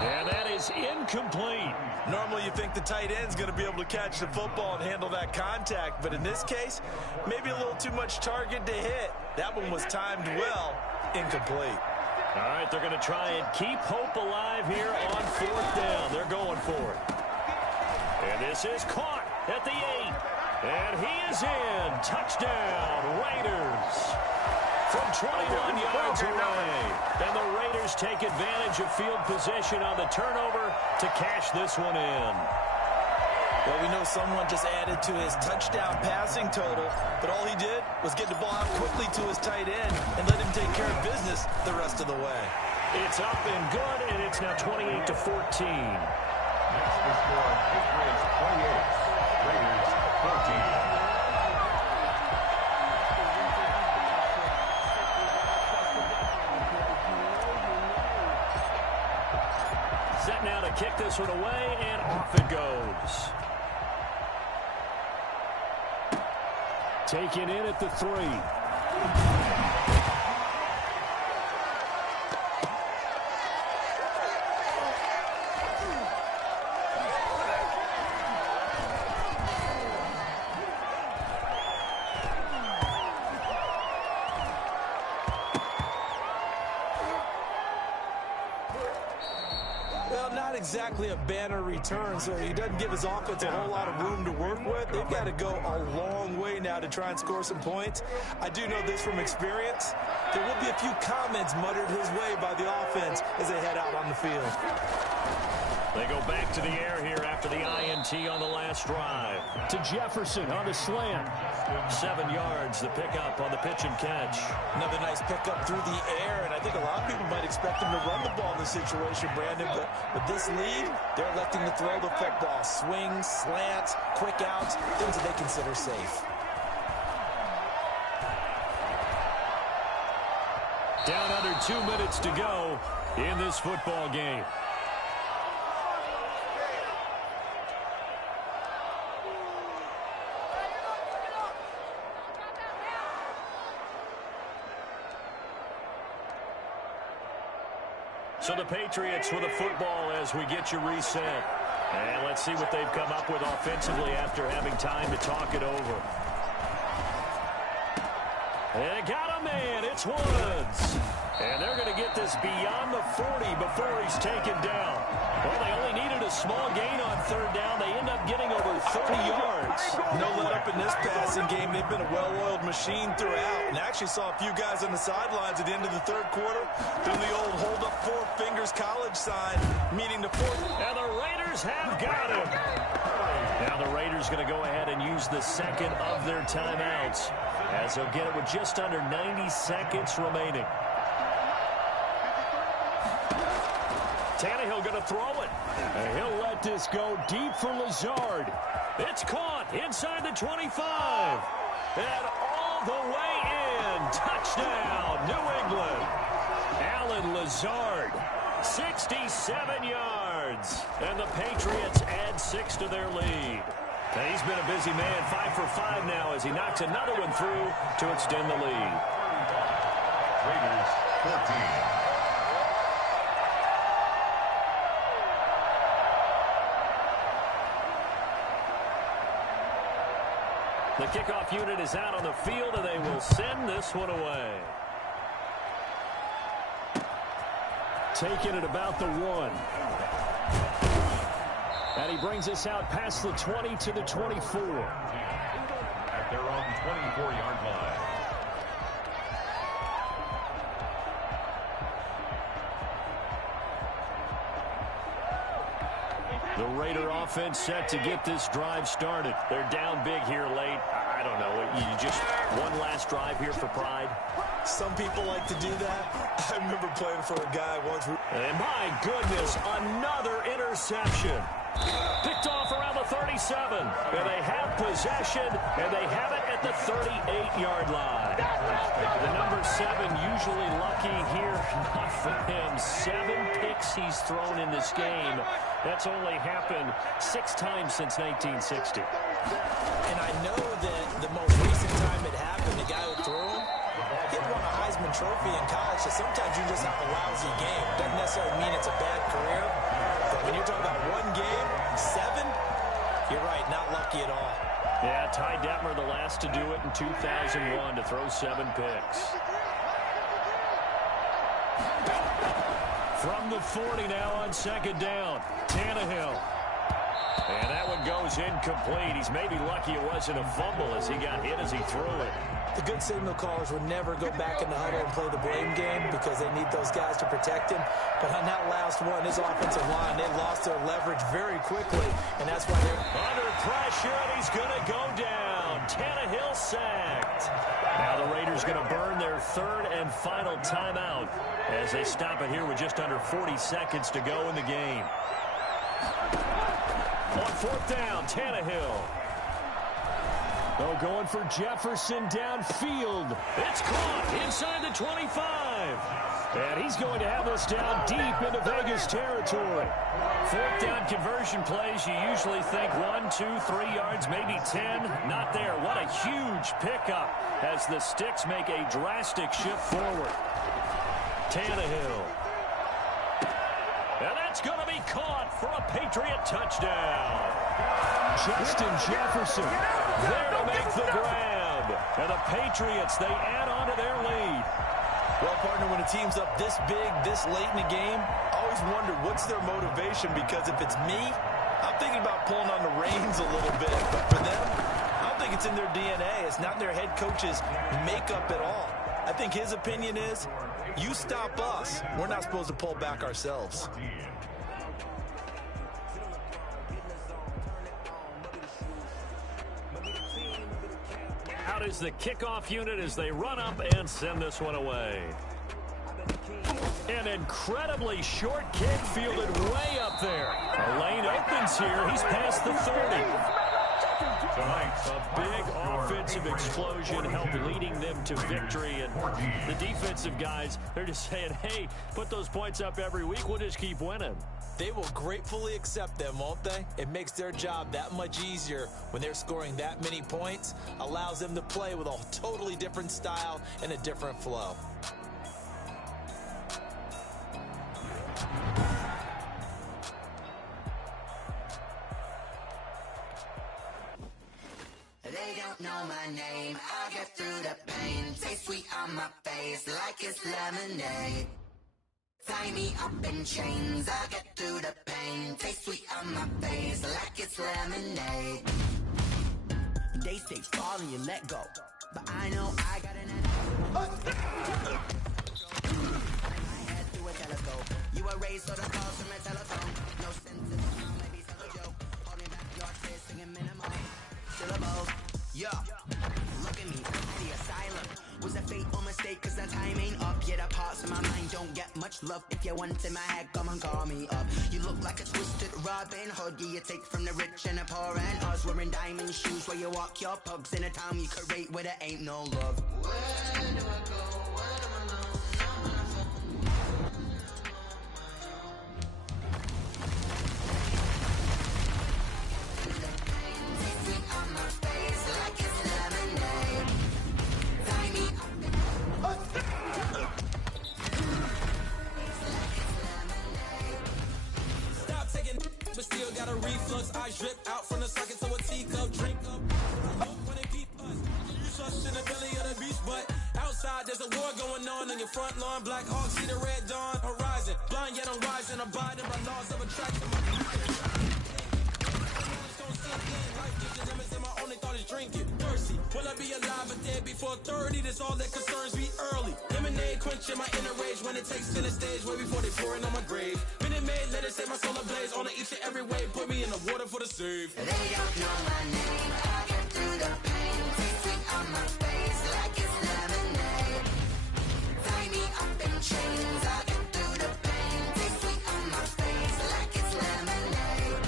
And that is incomplete. Normally you think the tight end's going to be able to catch the football and handle that contact, but in this case, maybe a little too much target to hit. That one was timed well. Incomplete. All right, they're going to try and keep hope alive here on 4th down. They're going for it. And this is caught at the 8. And he is in. Touchdown, Raiders. From 21 yards away. And the Raiders take advantage of field position on the turnover to cash this one in. Well, we know someone just added to his touchdown passing total, but all he did was get the ball out quickly to his tight end and let him take care of business the rest of the way. It's up and good, and it's now 28-14. Next to score, Patriots 28, Raiders 14. Set now to kick this one away, and off it goes. Taken in at the 3. not exactly a banner return, so he doesn't give his offense a whole lot of room to work with. They've got to go a long way now to try and score some points. I do know this from experience. There will be a few comments muttered his way by the offense as they head out on the field. They go back to the air here after the INT on the last drive. To Jefferson on the slant. 7 yards, the pickup on the pitch and catch. Another nice pickup through the air, and I think a lot of people might expect him to run the ball in this situation, Brandon, but with this lead, they're electing to throw the football. Swings, slants, quick outs, things that they consider safe. Down under 2 minutes to go in this football game. So the Patriots with a football as we get you reset. And let's see what they've come up with offensively after having time to talk it over. And got a man. It's Woods. And they're going to get this beyond the 40 before he's taken down. Well, they only needed a small gain on third down. They end up getting over 30 yards. No let up in this passing game. They've been a well-oiled machine throughout. And actually saw a few guys on the sidelines at the end of the third quarter doing the old hold up 4 fingers college sign, meaning the fourth. And the Raiders have got him. Now the Raiders going to go ahead and use the second of their timeouts as they'll get it with just under 90 seconds remaining. Tannehill going to throw it. And he'll let this go deep for Lazard. It's caught inside the 25. And all the way in. Touchdown, New England. Alan Lazard, 67 yards. And the Patriots add 6 to their lead. And he's been a busy man, 5 for 5 now as he knocks another one through to extend the lead. Raiders 14. The kickoff unit is out on the field, and they will send this one away. Taking it about the 1. And he brings us out past the 20 to the 24. At their own 24-yard line. The Raider offense set to get this drive started. They're down big here late. I don't know. You just one last drive here for pride. Some people like to do that. I remember playing for a guy once. And my goodness, another interception. Picked off around the 37. And they have possession, and they have it at the 38-yard line. The number 7 usually lucky here. Not for him. 7 picks he's thrown in this game. That's only happened 6 times since 1960. And I know that the most recent time it happened, the guy who threw him, he had won a Heisman Trophy in college, so sometimes you just have a lousy game. Doesn't necessarily mean it's a bad career, but when you're talking about one game, 7, you're right, not lucky at all. Yeah, Ty Detmer, the last to do it in 2001, to throw 7 picks. From the 40 now on second down, Tannehill. And that one goes incomplete. He's maybe lucky it wasn't a fumble as he got hit as he threw it. The good signal callers would never go back in the huddle and play the blame game because they need those guys to protect him. But on that last one, his offensive line, they lost their leverage very quickly, and that's why they're under pressure, and he's going to go down. Tannehill sacked. Now the Raiders going to burn their 3rd and final timeout as they stop it here with just under 40 seconds to go in the game. On 4th down, Tannehill. Oh, going for Jefferson downfield. It's caught inside the 25. And he's going to have this down deep into Vegas territory. 4th down conversion plays, you usually think 1, 2, 3 yards, maybe 10. Not there. What a huge pickup as the Sticks make a drastic shift forward. Tannehill. And that's going to be caught for a Patriot touchdown. Justin Jefferson there to make the grab. And the Patriots, they add on to their lead. Well, partner, when a team's up this big, this late in the game, always wondered what's their motivation, because if it's me, I'm thinking about pulling on the reins a little bit. But for them, I don't think it's in their DNA. It's not in their head coach's makeup at all. I think his opinion is, you stop us, we're not supposed to pull back ourselves. Out is the kickoff unit as they run up and send this one away. An incredibly short kick fielded way up there. A lane opens here. He's past the 30. Tonight's A big offensive explosion helped leading them to victory. And the defensive guys, they're just saying, hey, put those points up every week. We'll just keep winning. They will gratefully accept them, won't they? It makes their job that much easier when they're scoring that many points. Allows them to play with a totally different style and a different flow. They don't know my name. I get through the pain. Taste sweet on my face like it's lemonade. Tie me up in chains. I get through the pain. Taste sweet on my face like it's lemonade. They say fall and you let go, but I know I got an I head through a telescope. You were raised so the calls from a telephone. No sense in the song, maybe some a joke. Holding back your tears, singing minimal syllables. Yeah, look at me, the asylum. Was a fate or mistake, cause the time ain't up. Yeah, the parts of my mind don't get much love. If you want in my head, come and call me up. You look like a twisted Robin Hood. Yeah, you take from the rich and the poor and us. Wearing diamond shoes where you walk your pugs in a town you create where there ain't no love. Where do I go? Where do I know? But still got a reflux. I drip out from the socket to a teacup. Drink up. When they keep us, you trust in the belly of the beast. But outside there's a war going on your front lawn. Black Hawk see the red dawn horizon. Blind yet I'm rising. Abiding by laws of attraction. Life gives you lemons and my only thought is drinking. Thirsty. Will I be alive or dead before 30? That's all that concerns me early. Lemonade quenching my inner rage when it takes to the stage way before they pour it on my grave. Minute Maid, let it set my soul ablaze. On each and every way, put me in the water for the save. They don't know my name. I get through the pain. Taste sweet on my face like it's lemonade. Tie me up in chains. I get through the pain. Taste sweet on my face like it's lemonade.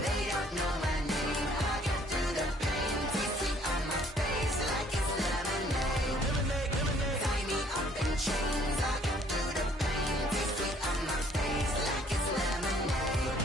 They don't know my name. I get through the pain. Taste sweet on my face like it's lemonade. Tie me up in chains. I get through the pain. Taste sweet on my face like it's lemonade.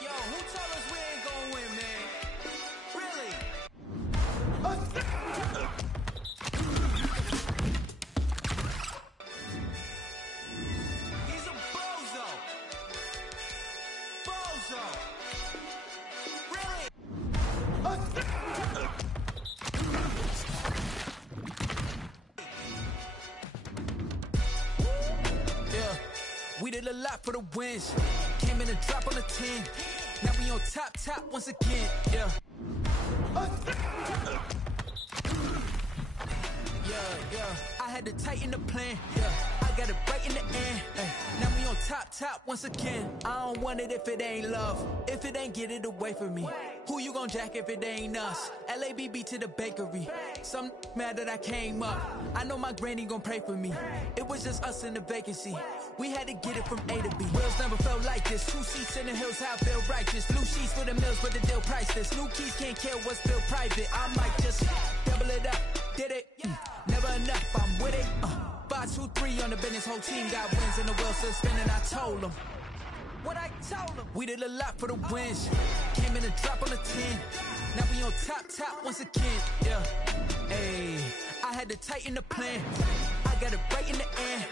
Yo, who told us we ain't gonna win, man? Really? He's a bozo. Bozo. Really? Yeah, we did a lot for the wins. Came in and drop on the 10. Now we on top once again. Yeah. Yeah. I had to tighten the plan, yeah. I got it right in the end, ay. Now we on top once again. I don't want it if it ain't love. If it ain't, get it away from me. Who you gon' jack if it ain't us? LABB to the bakery. Some mad that I came up. I know my granny gon' pray for me. It was just us in the vacancy. We had to get it from A to B. Wheels never felt like this. 2 seats in the hills, how I feel righteous. Blue sheets for the mills, but the deal priceless. New keys can't kill what's still private. I might just double it up. Did it? Never enough, I'm with it. 5, 2, 3 on the business. Whole team got wins and the wheels still spinning. I told them what I told them. We did a lot for the wins. Came in a drop on the 10. Now we on top once again. Yeah. Hey, I had to tighten the plan. I got it right in the end.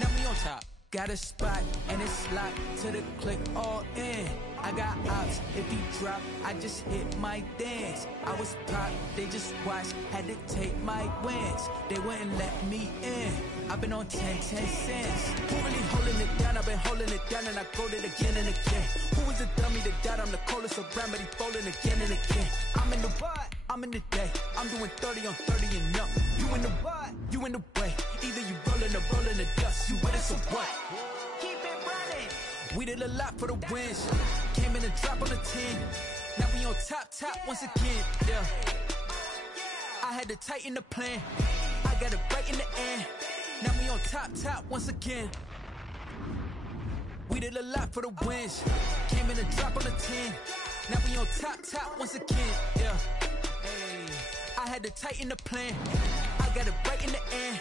Now we on top. Got a spot and it's locked to the click all in. I got ops, if he drop, I just hit my dance. I was pop, they just watched, had to take my wins. They wouldn't let me in. I've been on 10 cents. Who really holding it down? I've been holding it down and I go it again and again. Who was the dummy that died? I'm the coldest around, but he falling again and again. I'm in the what? I'm in the day. I'm doing 30 on 30 and up. You in the what? You in the way. Either you rolling or rolling the dust. You with us or what? Keep it running. We did a lot for the wins. Came in a drop on the 10. Now we on top once again. Yeah. I had to tighten the plan. I got it right in the end. Now we on top once again. We did a lot for the wins. Came in a drop on the 10. Now we on top once again. Yeah. Hey, I had to tighten the plan. I got it right in the end.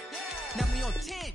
Now we on 10.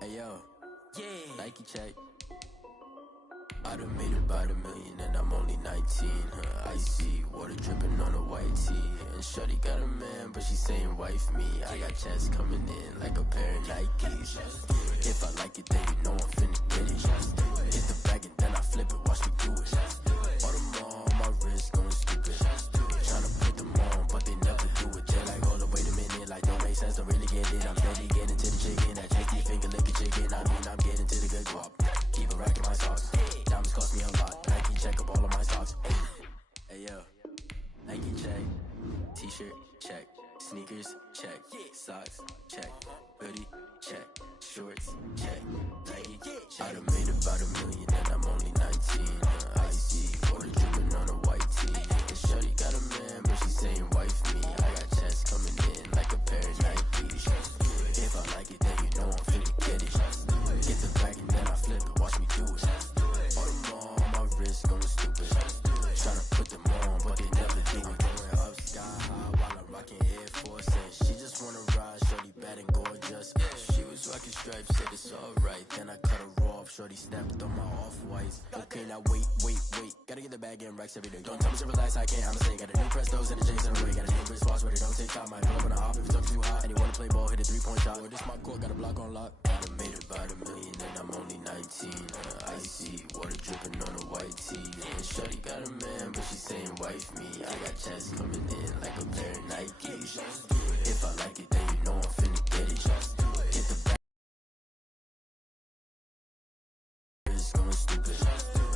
Hey yo, yeah. Nike check. I done made about $1 million and I'm only 19. Icy water dripping on a white tee. And shorty got a man, but she saying wife me. I got checks coming in like a pair of Nikes. If I like it, then you know I'm finna get it. Hit the bag and then I flip it, watch me do it. All them on my wrist going stupid. Tryna put them on, but they never do it. They're like, hold up, wait a minute, like don't make sense, don't really get it. I'm steady getting to the chicken, that tasty finger licking chicken. I mean, I'm getting to the good guap. Keep a rack in my socks. Diamonds cost me a lot. Nike check up all of my stocks. Hey yo, Nike check. T-shirt check. Sneakers check. Socks check. Hoodie check. Shorts check. Nike check. I done made about $1 million and I'm only 19. Icy water dripping on a white tee. And shorty got a man, but she saying wife me. I got checks coming in like a pair of Nikes. If I like it, then you know I'm finna get it. Get the bag and then I flip it, watch me do it. All them on my wrist going stupid. Tryna put them on, but they never do it. Going up sky high while I'm rocking Air Force. And she just wanna ride, shorty bad and gorgeous. She was rocking stripes, said it's alright. Then I cut her off, shorty snapped on my off-whites. Okay, now wait. Gotta get the bag and racks every day. Don't tell me to relax, I can't, I'ma say. Got a new Prestos and a Jason away. Got a new wristwatch, but it don't take time. Might pull up on a hop if it's up too hot. And he wanna play ball, hit a 3-point shot. Well, this my court, got a block on lock. I done made about $1 million and I'm only 19. Icy water dripping on a white tee. And shorty got a man, but she saying wife me. I got checks coming in like a pair of Nikes. If I like it, then you know I'm finna get it. Get the back. It's going stupid.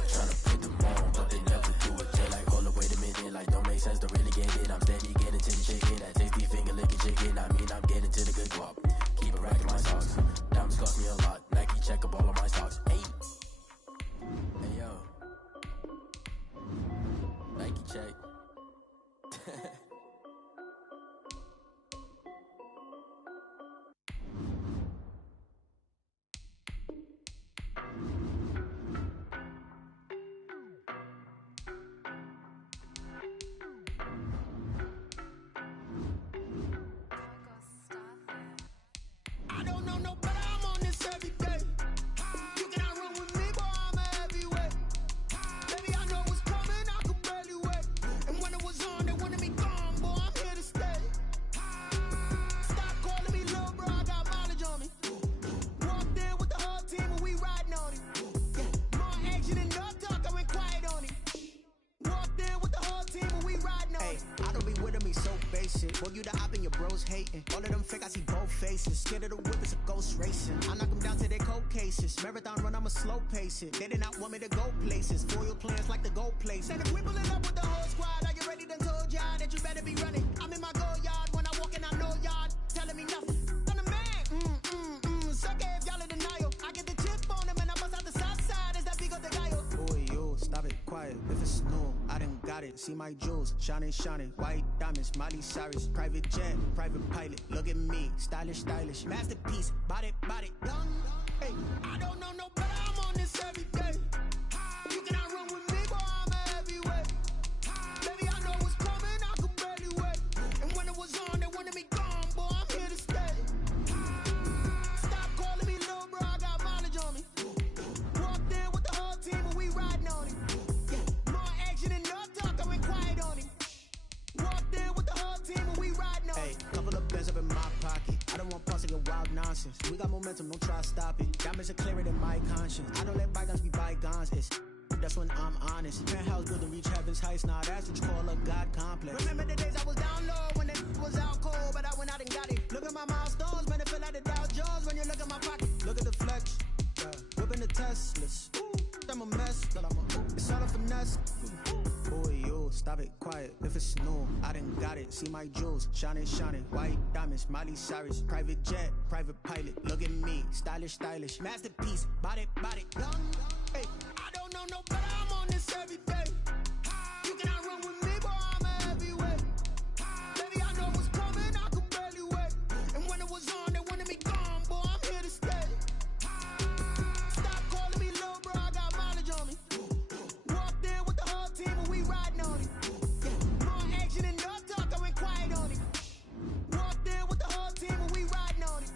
Tryna put them on, but they never do it. They're like, hold up, wait a minute, like don't make sense, don't really get it. I'm steady getting to the chicken, that tasty finger licking chicken. I mean, I'm getting to the good guap. Keep a rack in my socks. Diamonds cost me a lot. Nike check up all of my stocks. Hey yo, Nike check. I don't know no better, I'm on this every day. You cannot run with me, boy, I'm a heavyweight. Baby, I know what's coming, I could barely wait. And when it. Boy, you the op and your bros hating. All of them fake, I see both faces. Scared of the whip, it's a ghost racing. I knock them down to their cold cases. Marathon run, I'ma slow pace it. They did not want me to go places. Foil plans like the gold place. And if we pulling up with the whole squad, are you ready? Done told y'all that you better be running. I'm in my go yard. When I walk in, I know y'all telling me nothing. I'm the man. Suck it if y'all in denial. I get the chip on them and I bust out the south side. Is that big of the guy? Boy, yo, stop it, quiet. If it's new, I done got it. See my jewels, shining, shining. White diamonds, Miley Cyrus. Private jet, private pilot. Look at me, stylish, stylish. Masterpiece, body, young. Hey, I don't know no better. I'm on this every day. You cannot run with me, boy. I'm a heavyweight. Baby, I know what's coming. I could barely wait. And when it was on, they wanted me gone, boy. I'm here to stay. Stop calling me little bro. I got mileage on me. Walked in with the whole team and we riding on it. Yeah, more action and no talk. I went quiet on it. Walked in with the whole team and we riding on it. Hey, couple of bands up in my pocket. I don't want pulse and wild nonsense. We got momentum, don't try to stop it. Diamonds are clearer than my conscience. I don't let bygones be bygones. It's that's when I'm honest. Penthouse building reach heaven's heights. Nah, that's what you call a God complex. Remember the days I was down low when it was out cold, but I went out and got it. Look at my milestones, man, it feel like the Dow Jones when you look at my pocket. Look at the flex, whipping the Teslas. I'm a mess, it's all a finesse. Boy, yo, stop it, quiet. If it's new, I done got it. See my jewels, shining, shining. White diamonds, Miley Cyrus. Private jet, private pilot. Look at me, stylish, stylish. Masterpiece, body, young. Hey, I don't know no better. I'm on this every day. You cannot run with me, boy. I'm a heavyweight. Baby, I know what's coming. I could barely wait. And when it was on, they wanted me gone, boy. I'm here to stay. Stop calling me little bro. I got mileage on me. Walked in with the whole team and we riding on it. Yeah, more action and no talk. I went quiet on it. Walked in with the whole team and we riding on it.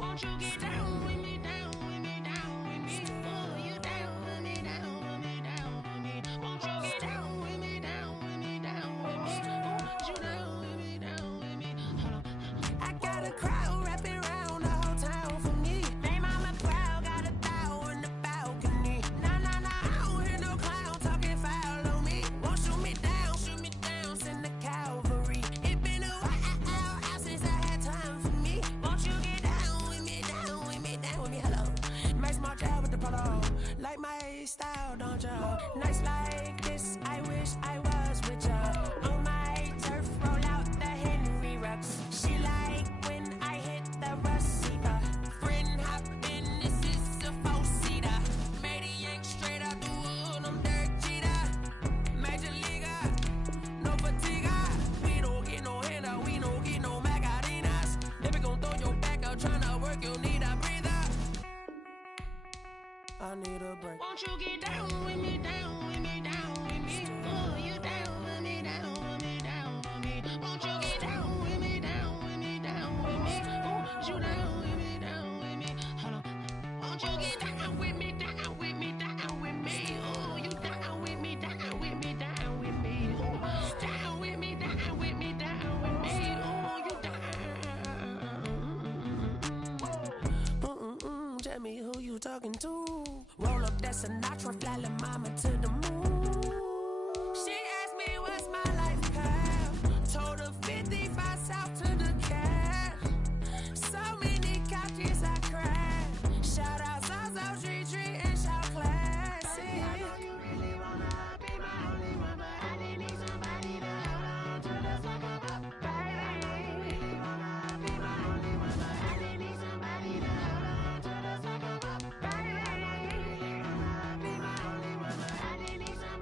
Won't you get down with me, down with me, down with me? Oh, you down with me, down with me, down with me. Won't you get down with me, down with me, down with me? Oh, you down with me, down with me? Hold on. I got a crowd wrapping around the whole town for me. Name on my crowd, got a thou in the balcony. Nah, I don't hear no clown talking foul on me. Won't shoot me down, send the cavalry. It been a while since I had time for me. Won't you get down with me, down with me, down with me? Hello. Max March out with the polo. Like my style, don't you? Nights like this, I wish I was with ya. On my turf, roll out the Henry Rux. She like when I hit the receiver. Friend hop in, this is a four-seater. Made a yank straight out the wood, I'm Derek Jeter. Major leaguer, no fatigue. We don't get no handout, we don't get no Macarinas. Never gon' throw your back out, tryna work, you need a breather. I need a break. Won't you get down with me, down with me, down with me? Oh, you down with me, down with me, down with me? Won't you get down with me, down with me, down with me? Oh, you down with me, down with me? Hold on. Won't you get down with me, down with me, down with me? Oh, you down with me, down with me, down with me? Oh, down with me, down with me, down with me? Oh, you down. Tell me who you talking to. Roll up that Sinatra, fly la mama to the moon. She asked me what's my life path. Told her 55 south to the cat. So many couches I cried. Shout out South Street and shout classic. I know you really wanna be my only one, but I didn't need somebody to hold on to the sucker up. Baby, you really wanna be my only one, but I didn't need somebody to hold on to the sucker up. Baby, you really wanna be my only one, but I didn't need somebody.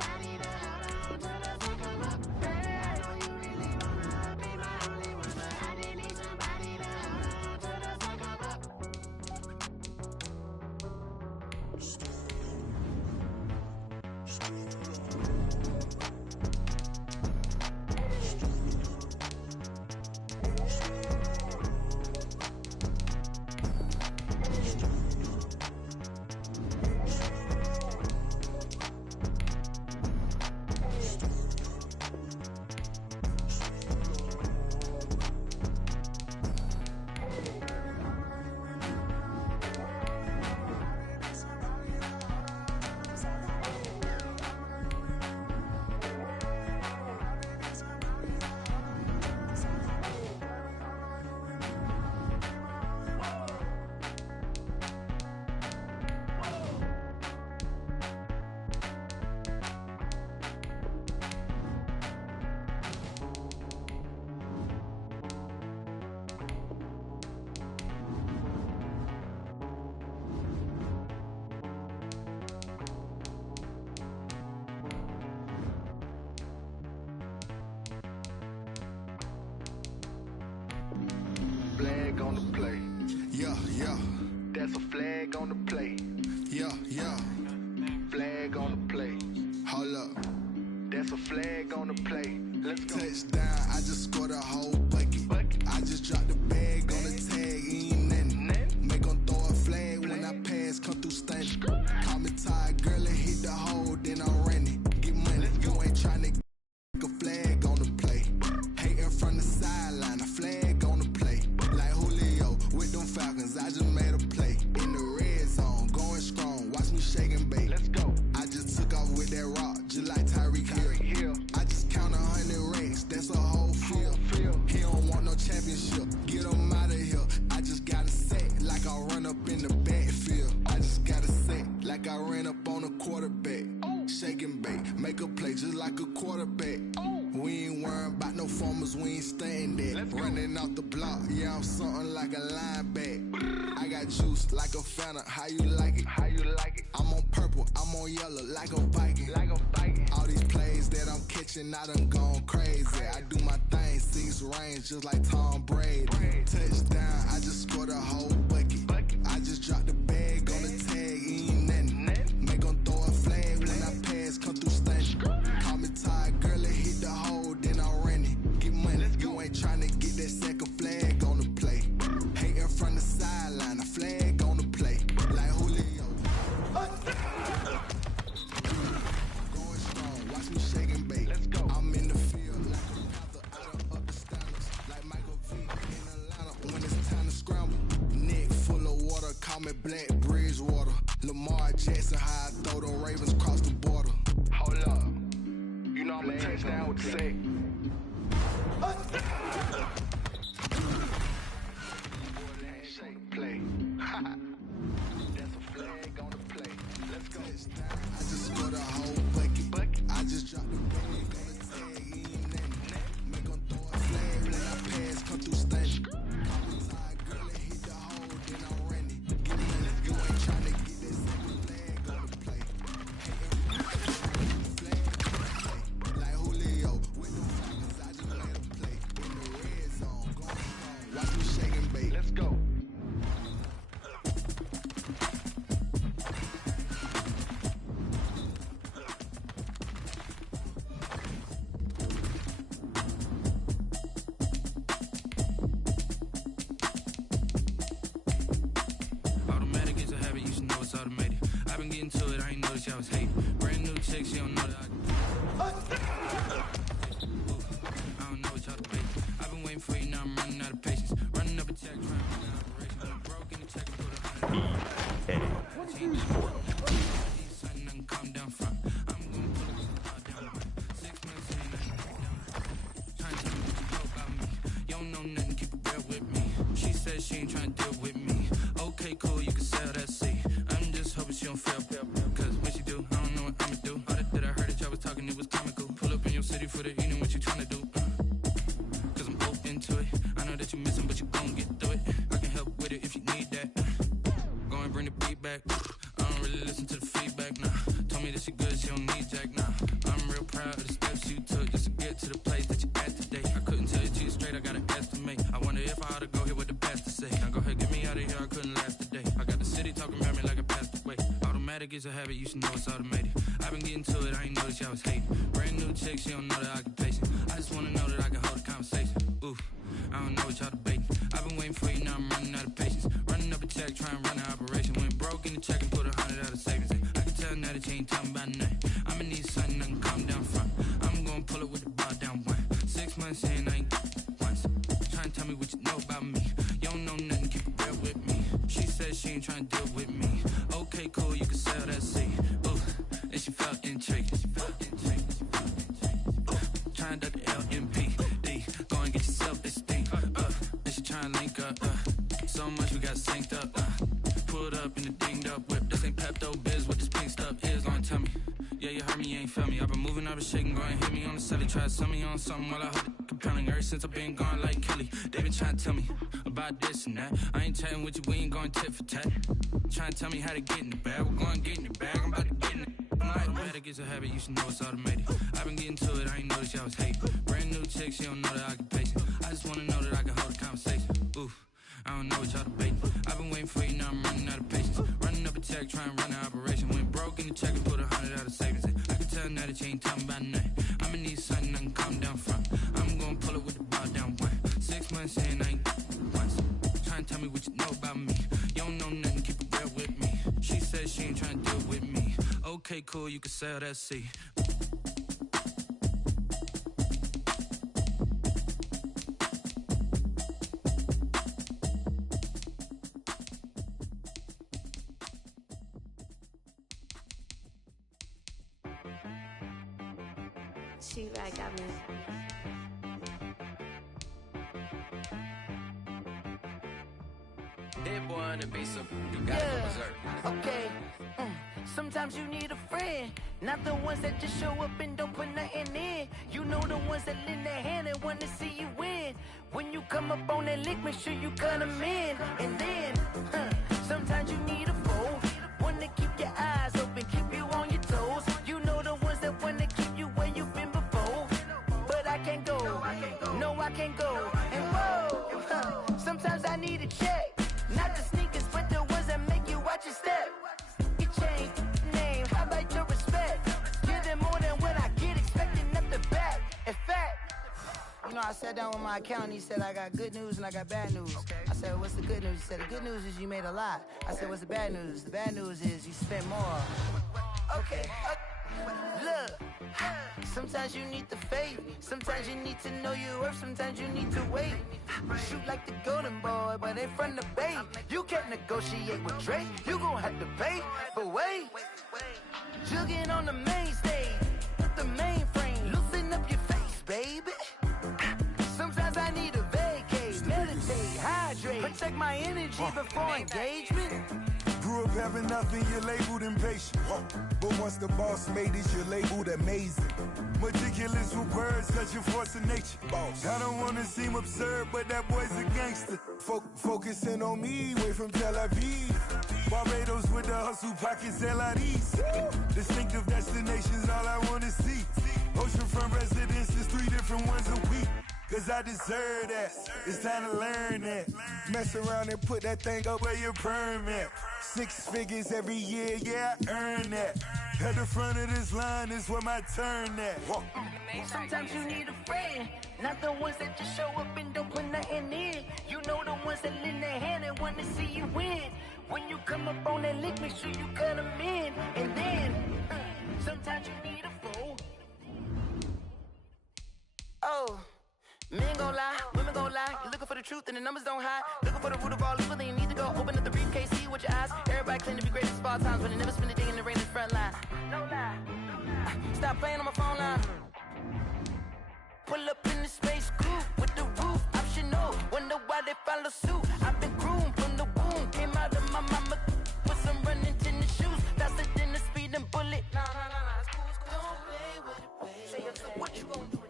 up on a quarterback. Shake and bake, make a play just like a quarterback. We ain't worrying about no formers, we ain't staying there. Running off the block, yeah, I'm something like a linebacker. I got juice like a Fanta, how you like it? I'm on purple, I'm on yellow like a Viking. All these plays that I'm catching, I done gone crazy. I do my thing, 6 range just like Tom Brady. Touchdown, I just scored a whole bucket. I just dropped the bag on the tag, ain't nothing. Make 'em throw a flag when I pass, come through stunning. Call me tired, girl, it hit the hole, then I ran it. Get money, you ain't tryna get that second flag on the play. Hating from the sideline, a flag on the play. Like Julio. Going strong, watch me shake and bake. I'm in the field like a panther, I done up the standards. Like Michael V in Atlanta when it's time to scramble. Neck full of water, call me Black Bridgewater. Lamar Jackson, how I throw the Ravens across the border. Hold up, you know I'm a touchdown with the sack. Play. That's a flag on the play. Let's go. I just scored a whole bucket. I just dropped the bag on the tag. Ain't nothing. Make 'em throw a flag when I pass, come through stunning. Call me tired, girl, it hit the hole, then I ran it. Get money, you ain't tryna get that second flag on the play. Flag on the play. Like Julio with the Falcons, I just made a play. In the red zone, going strong. Watch me shake and bake. Let's go. Automatic is a habit, you should know it's automated. I've been getting to it, I ain't noticed y'all was hating. Brand new chick, she don't know that I don't know what y'all debating. I've been waiting for you, now I'm running out of patience. Running up a check, trying to run an operation. When I'm broke in the check, I put a 100. Something I can calm down from. I'm gonna put it down. 6 months in, I ain't down. Trying to tell me what you know about me. You don't know nothing, keep it real with me. She said she ain't trying to deal with me. Okay, cool, you can sell that seat. I'm just hoping she don't fail. Cause when she do, I don't know what I'ma do. All that I heard that y'all was talking, it was comical. Pull up in your city for the evening, what you tryna do? Cause I'm open to it. I know that you missing, but you gon' get through it. I can help with it if you need that. Go and bring the beat back. I don't really listen to the feedback, nah. Told me that she good, she don't need Jack, nah. I'm real proud of the steps you took just to get to the place that you at today. I couldn't tell you to you straight, I gotta estimate. I wonder if I ought to go here with the best to say. Now go ahead, get me out of here, I couldn't last a day. I got the city talking about me like I passed away. Automatic is a habit, you should know it's automated. I've been getting to it, I ain't noticed y'all was hating. Brand new chick, she don't know the occupation. I just wanna know that I can hold a conversation. Oof, I don't know what y'all debating. I've been waiting for you, now I'm running out of patience. Running up a check, trying to run an operation. Went broke in the check and put 100 out of savings. I can tell now that you ain't talking about nothing. I'ma need something I can calm down from. I'm gonna pull it with the bar down one. 6 months in, I ain't once. Trying to tell me what you know about me. You don't know nothing, keep it real with me. She said she ain't trying to deal with me. Okay, cool, you can sell that seat. Ooh, and she felt intrigued. Trying to the LMPD. Go and get your self-esteem. And she trying to link up. So much we got synced up. Pulled up in the dinged up whip. This ain't Pepto-Biz, what this pink stuff is. Long tell me. Yeah, you heard me, you ain't felt me. I've been moving, I've been shaking, go and hit me on the celly. Try to sell me on something while I hold it compelling. Ever since I've been gone like Kelly, they been trying to tell me about this and that. I ain't chatting with you, we ain't going tit for tat. Trying to tell me how to get in the bag, we're going to get in the bag, I'm about to get in it. Automatic is a habit, you should know it's automated. I've been getting to it, I ain't noticed y'all was hating. Brand new chick, she don't know the occupation. I just wanna know that I can hold a conversation. Oof, I don't know what y'all debating. I've been waiting for you, now I'm running out of patience. Running up a check, trying to run an operation. Went broke in the check and put 100 out of savings. I can tell now that you ain't talking about nothing. I'ma need something I can calm down from. I'm gonna pull it with the bar down one. 6 months in, I ain't once. Trying to tell me what you know about me. You don't know nothing, keep it real with me. She said she ain't trying to deal with me. Okay, cool, you can sell that seat. She right got me. That boy on the beat, so you gotta go berserk. Okay. Sometimes you need a friend, not the ones that just show up and don't put nothing in. You know the ones that lend their hand and want to see you win. When you come up on that lick, make sure you cut them in. And then, sometimes you need a foe, one to keep your eyes open, keep you on your toes. You know the ones that want to keep you where you've been before. But I can't go, no I can't go. And whoa, sometimes I need a check, not the sneakers, but the ones that make you watch your step. You change name, how about your respect? Give them more than what I get, expecting up the back. In fact, you know, I sat down with my accountant, he said I got good news and I got bad news. I said, what's the good news? He said, the good news is you made a lot. I said, what's the bad news? The bad news is you spent more. Okay, look, sometimes you need the faith, sometimes you need to know your worth, sometimes you need to wait. Shoot like the golden boy, but in front of the bay. You can't negotiate with Drake, you gon' have to pay. But wait, jugging on the main stage, the mainframe, loosen up your face, baby. Sometimes I need a vacate, meditate, hydrate, protect my energy before engagement. Grew up having nothing, you're labeled impatient. But once the boss made it, you're labeled amazing. Meticulous with words, such a force of nature. I don't wanna seem absurd, but that boy's a gangster. Focusing on me, way from Tel Aviv. Barbados with the hustle, pockets LIDs. Distinctive destinations, all I wanna see. Oceanfront residences, 3 different ones a week. Cause I deserve that, it's time to learn that. Mess around and put that thing up where your permit. 6 figures every year, yeah, I earn that. At the front of this line is where my turn at. Sometimes you need a friend, not the ones that just show up and don't put nothing in. You know the ones that lend their hand and want to see you win. When you come up on that lick, make sure you cut them in. And then, sometimes you need a fool. Oh. Men gon' lie, women gon' lie. You're looking for the truth and the numbers don't hide. Looking for the root of all evil, then you need to go open up the briefcase, see with your eyes. Everybody claim to be greatest of all times, but they never spend a day in the rain in the front line. No lie, stop playing on my phone line. Pull up in the space coupe with the roof optional. Wonder why they follow suit. I've been groomed from the womb, came out of my mama with some running tennis shoes, faster than the speeding bullet. Nah, it's cool, it's cool. Don't play with it, baby. Say what you gon' do?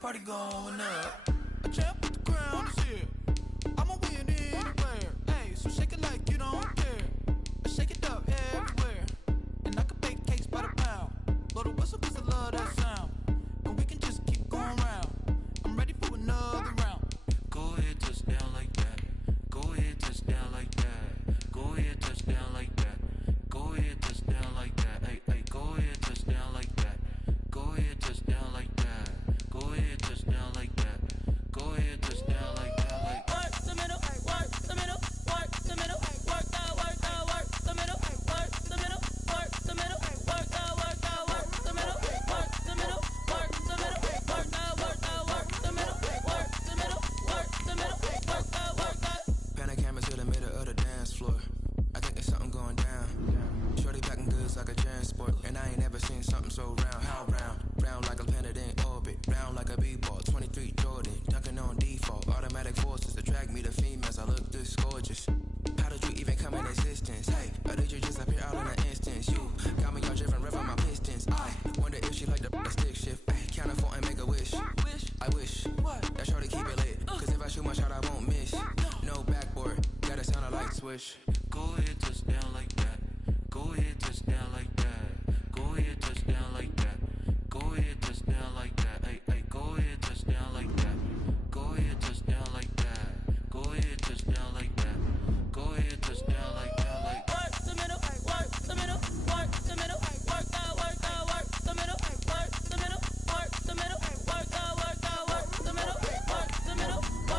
Party going up. A champ with the crown is here. I'ma win anywhere. Hey, so shake it like you don't care. I shake it up everywhere. And I can bake cakes by the pound. Blow the whistle 'cause I love that sound. And we can just keep going round. I'm ready for another round. Go ahead, touch down like that. Go ahead, touch down like that. Go ahead, touch down like that. Go ahead, touch down like that. Hey, hey, go ahead, touch down like that. Go ahead, touch down like that. Go ahead, touch down like that. Go ahead, touch down like that. Like work the middle, work the middle, work the middle, work the middle, work the middle, work the middle, work the middle, work the middle, work the middle, work the middle, work the middle, work the middle, work the. Pan a camera to the middle of the dance floor. I think there's something going down. Shorty packing goods like a transport, and I ain't never seen something so round. How round? Round like a planet in orbit, round like a b-ball. 23 Jordan, dunking on default. Automatic forces attract me to females. I look this gorgeous. How did you even come in existence? Hey, or did you just appear out in an instance? You got me all driven, revving my pistons. I wonder if she like the stick shift. Hey, count it 4 and make a wish. I wish that shorty keep it lit. 'Cause if I shoot my shot, I won't miss. No backboard, gotta sound a light switch. go ahead, touch down like that. Go ahead, touch down like that. Go ahead, touch down like that. Go ahead, touch down like that. Hey, hey, go ahead, touch down like that. Go ahead, touch down like that. Go ahead, touch down like that. Go ahead, touch down like that. Like work the middle, work the middle, work the middle, work the middle, work the middle, work the middle, work the middle, work the middle, work the middle, work the middle, work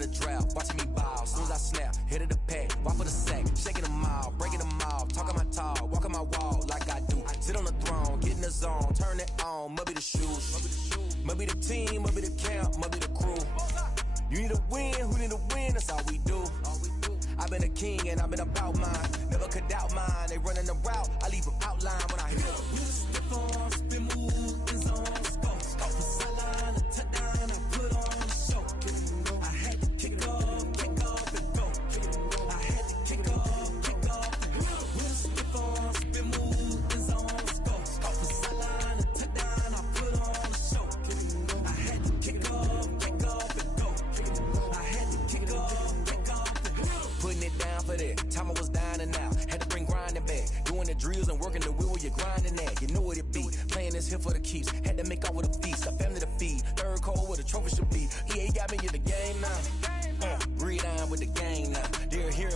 the drought, watching me ball. Soon as I snap, hit of the pack, walk for the sack, shaking them all, breaking them all, talking my talk, walking my wall like I do. Sit on the throne, get in the zone, turn it on, must be the shoes, must be the team, must be the camp, must be the crew. You need a win, who need a win? That's all we do. I've been a king and I've been about mine. Never could doubt mine. They running the route, I leave them outline when I hit them. Step on, spin, move, and zone, scope. From sideline to touchdown, I put on the show. I had to kick off, and go. I had to kick off, and go. Step on, spin, move, and zone, scope. From sideline to touchdown, I put on the show. I had to kick off, and go. I had to kick off, and go. Putting it down for that. Time I was down and out. Had to bring grinding back. Doing the drills and working the wheel where you're grinding at. You know what it be. Playing this here for the keeps. Had to make out with a feast. A family to feed. Third cold where the trophy should be. EA got me in the game now. Breathe on with the game now. They're here.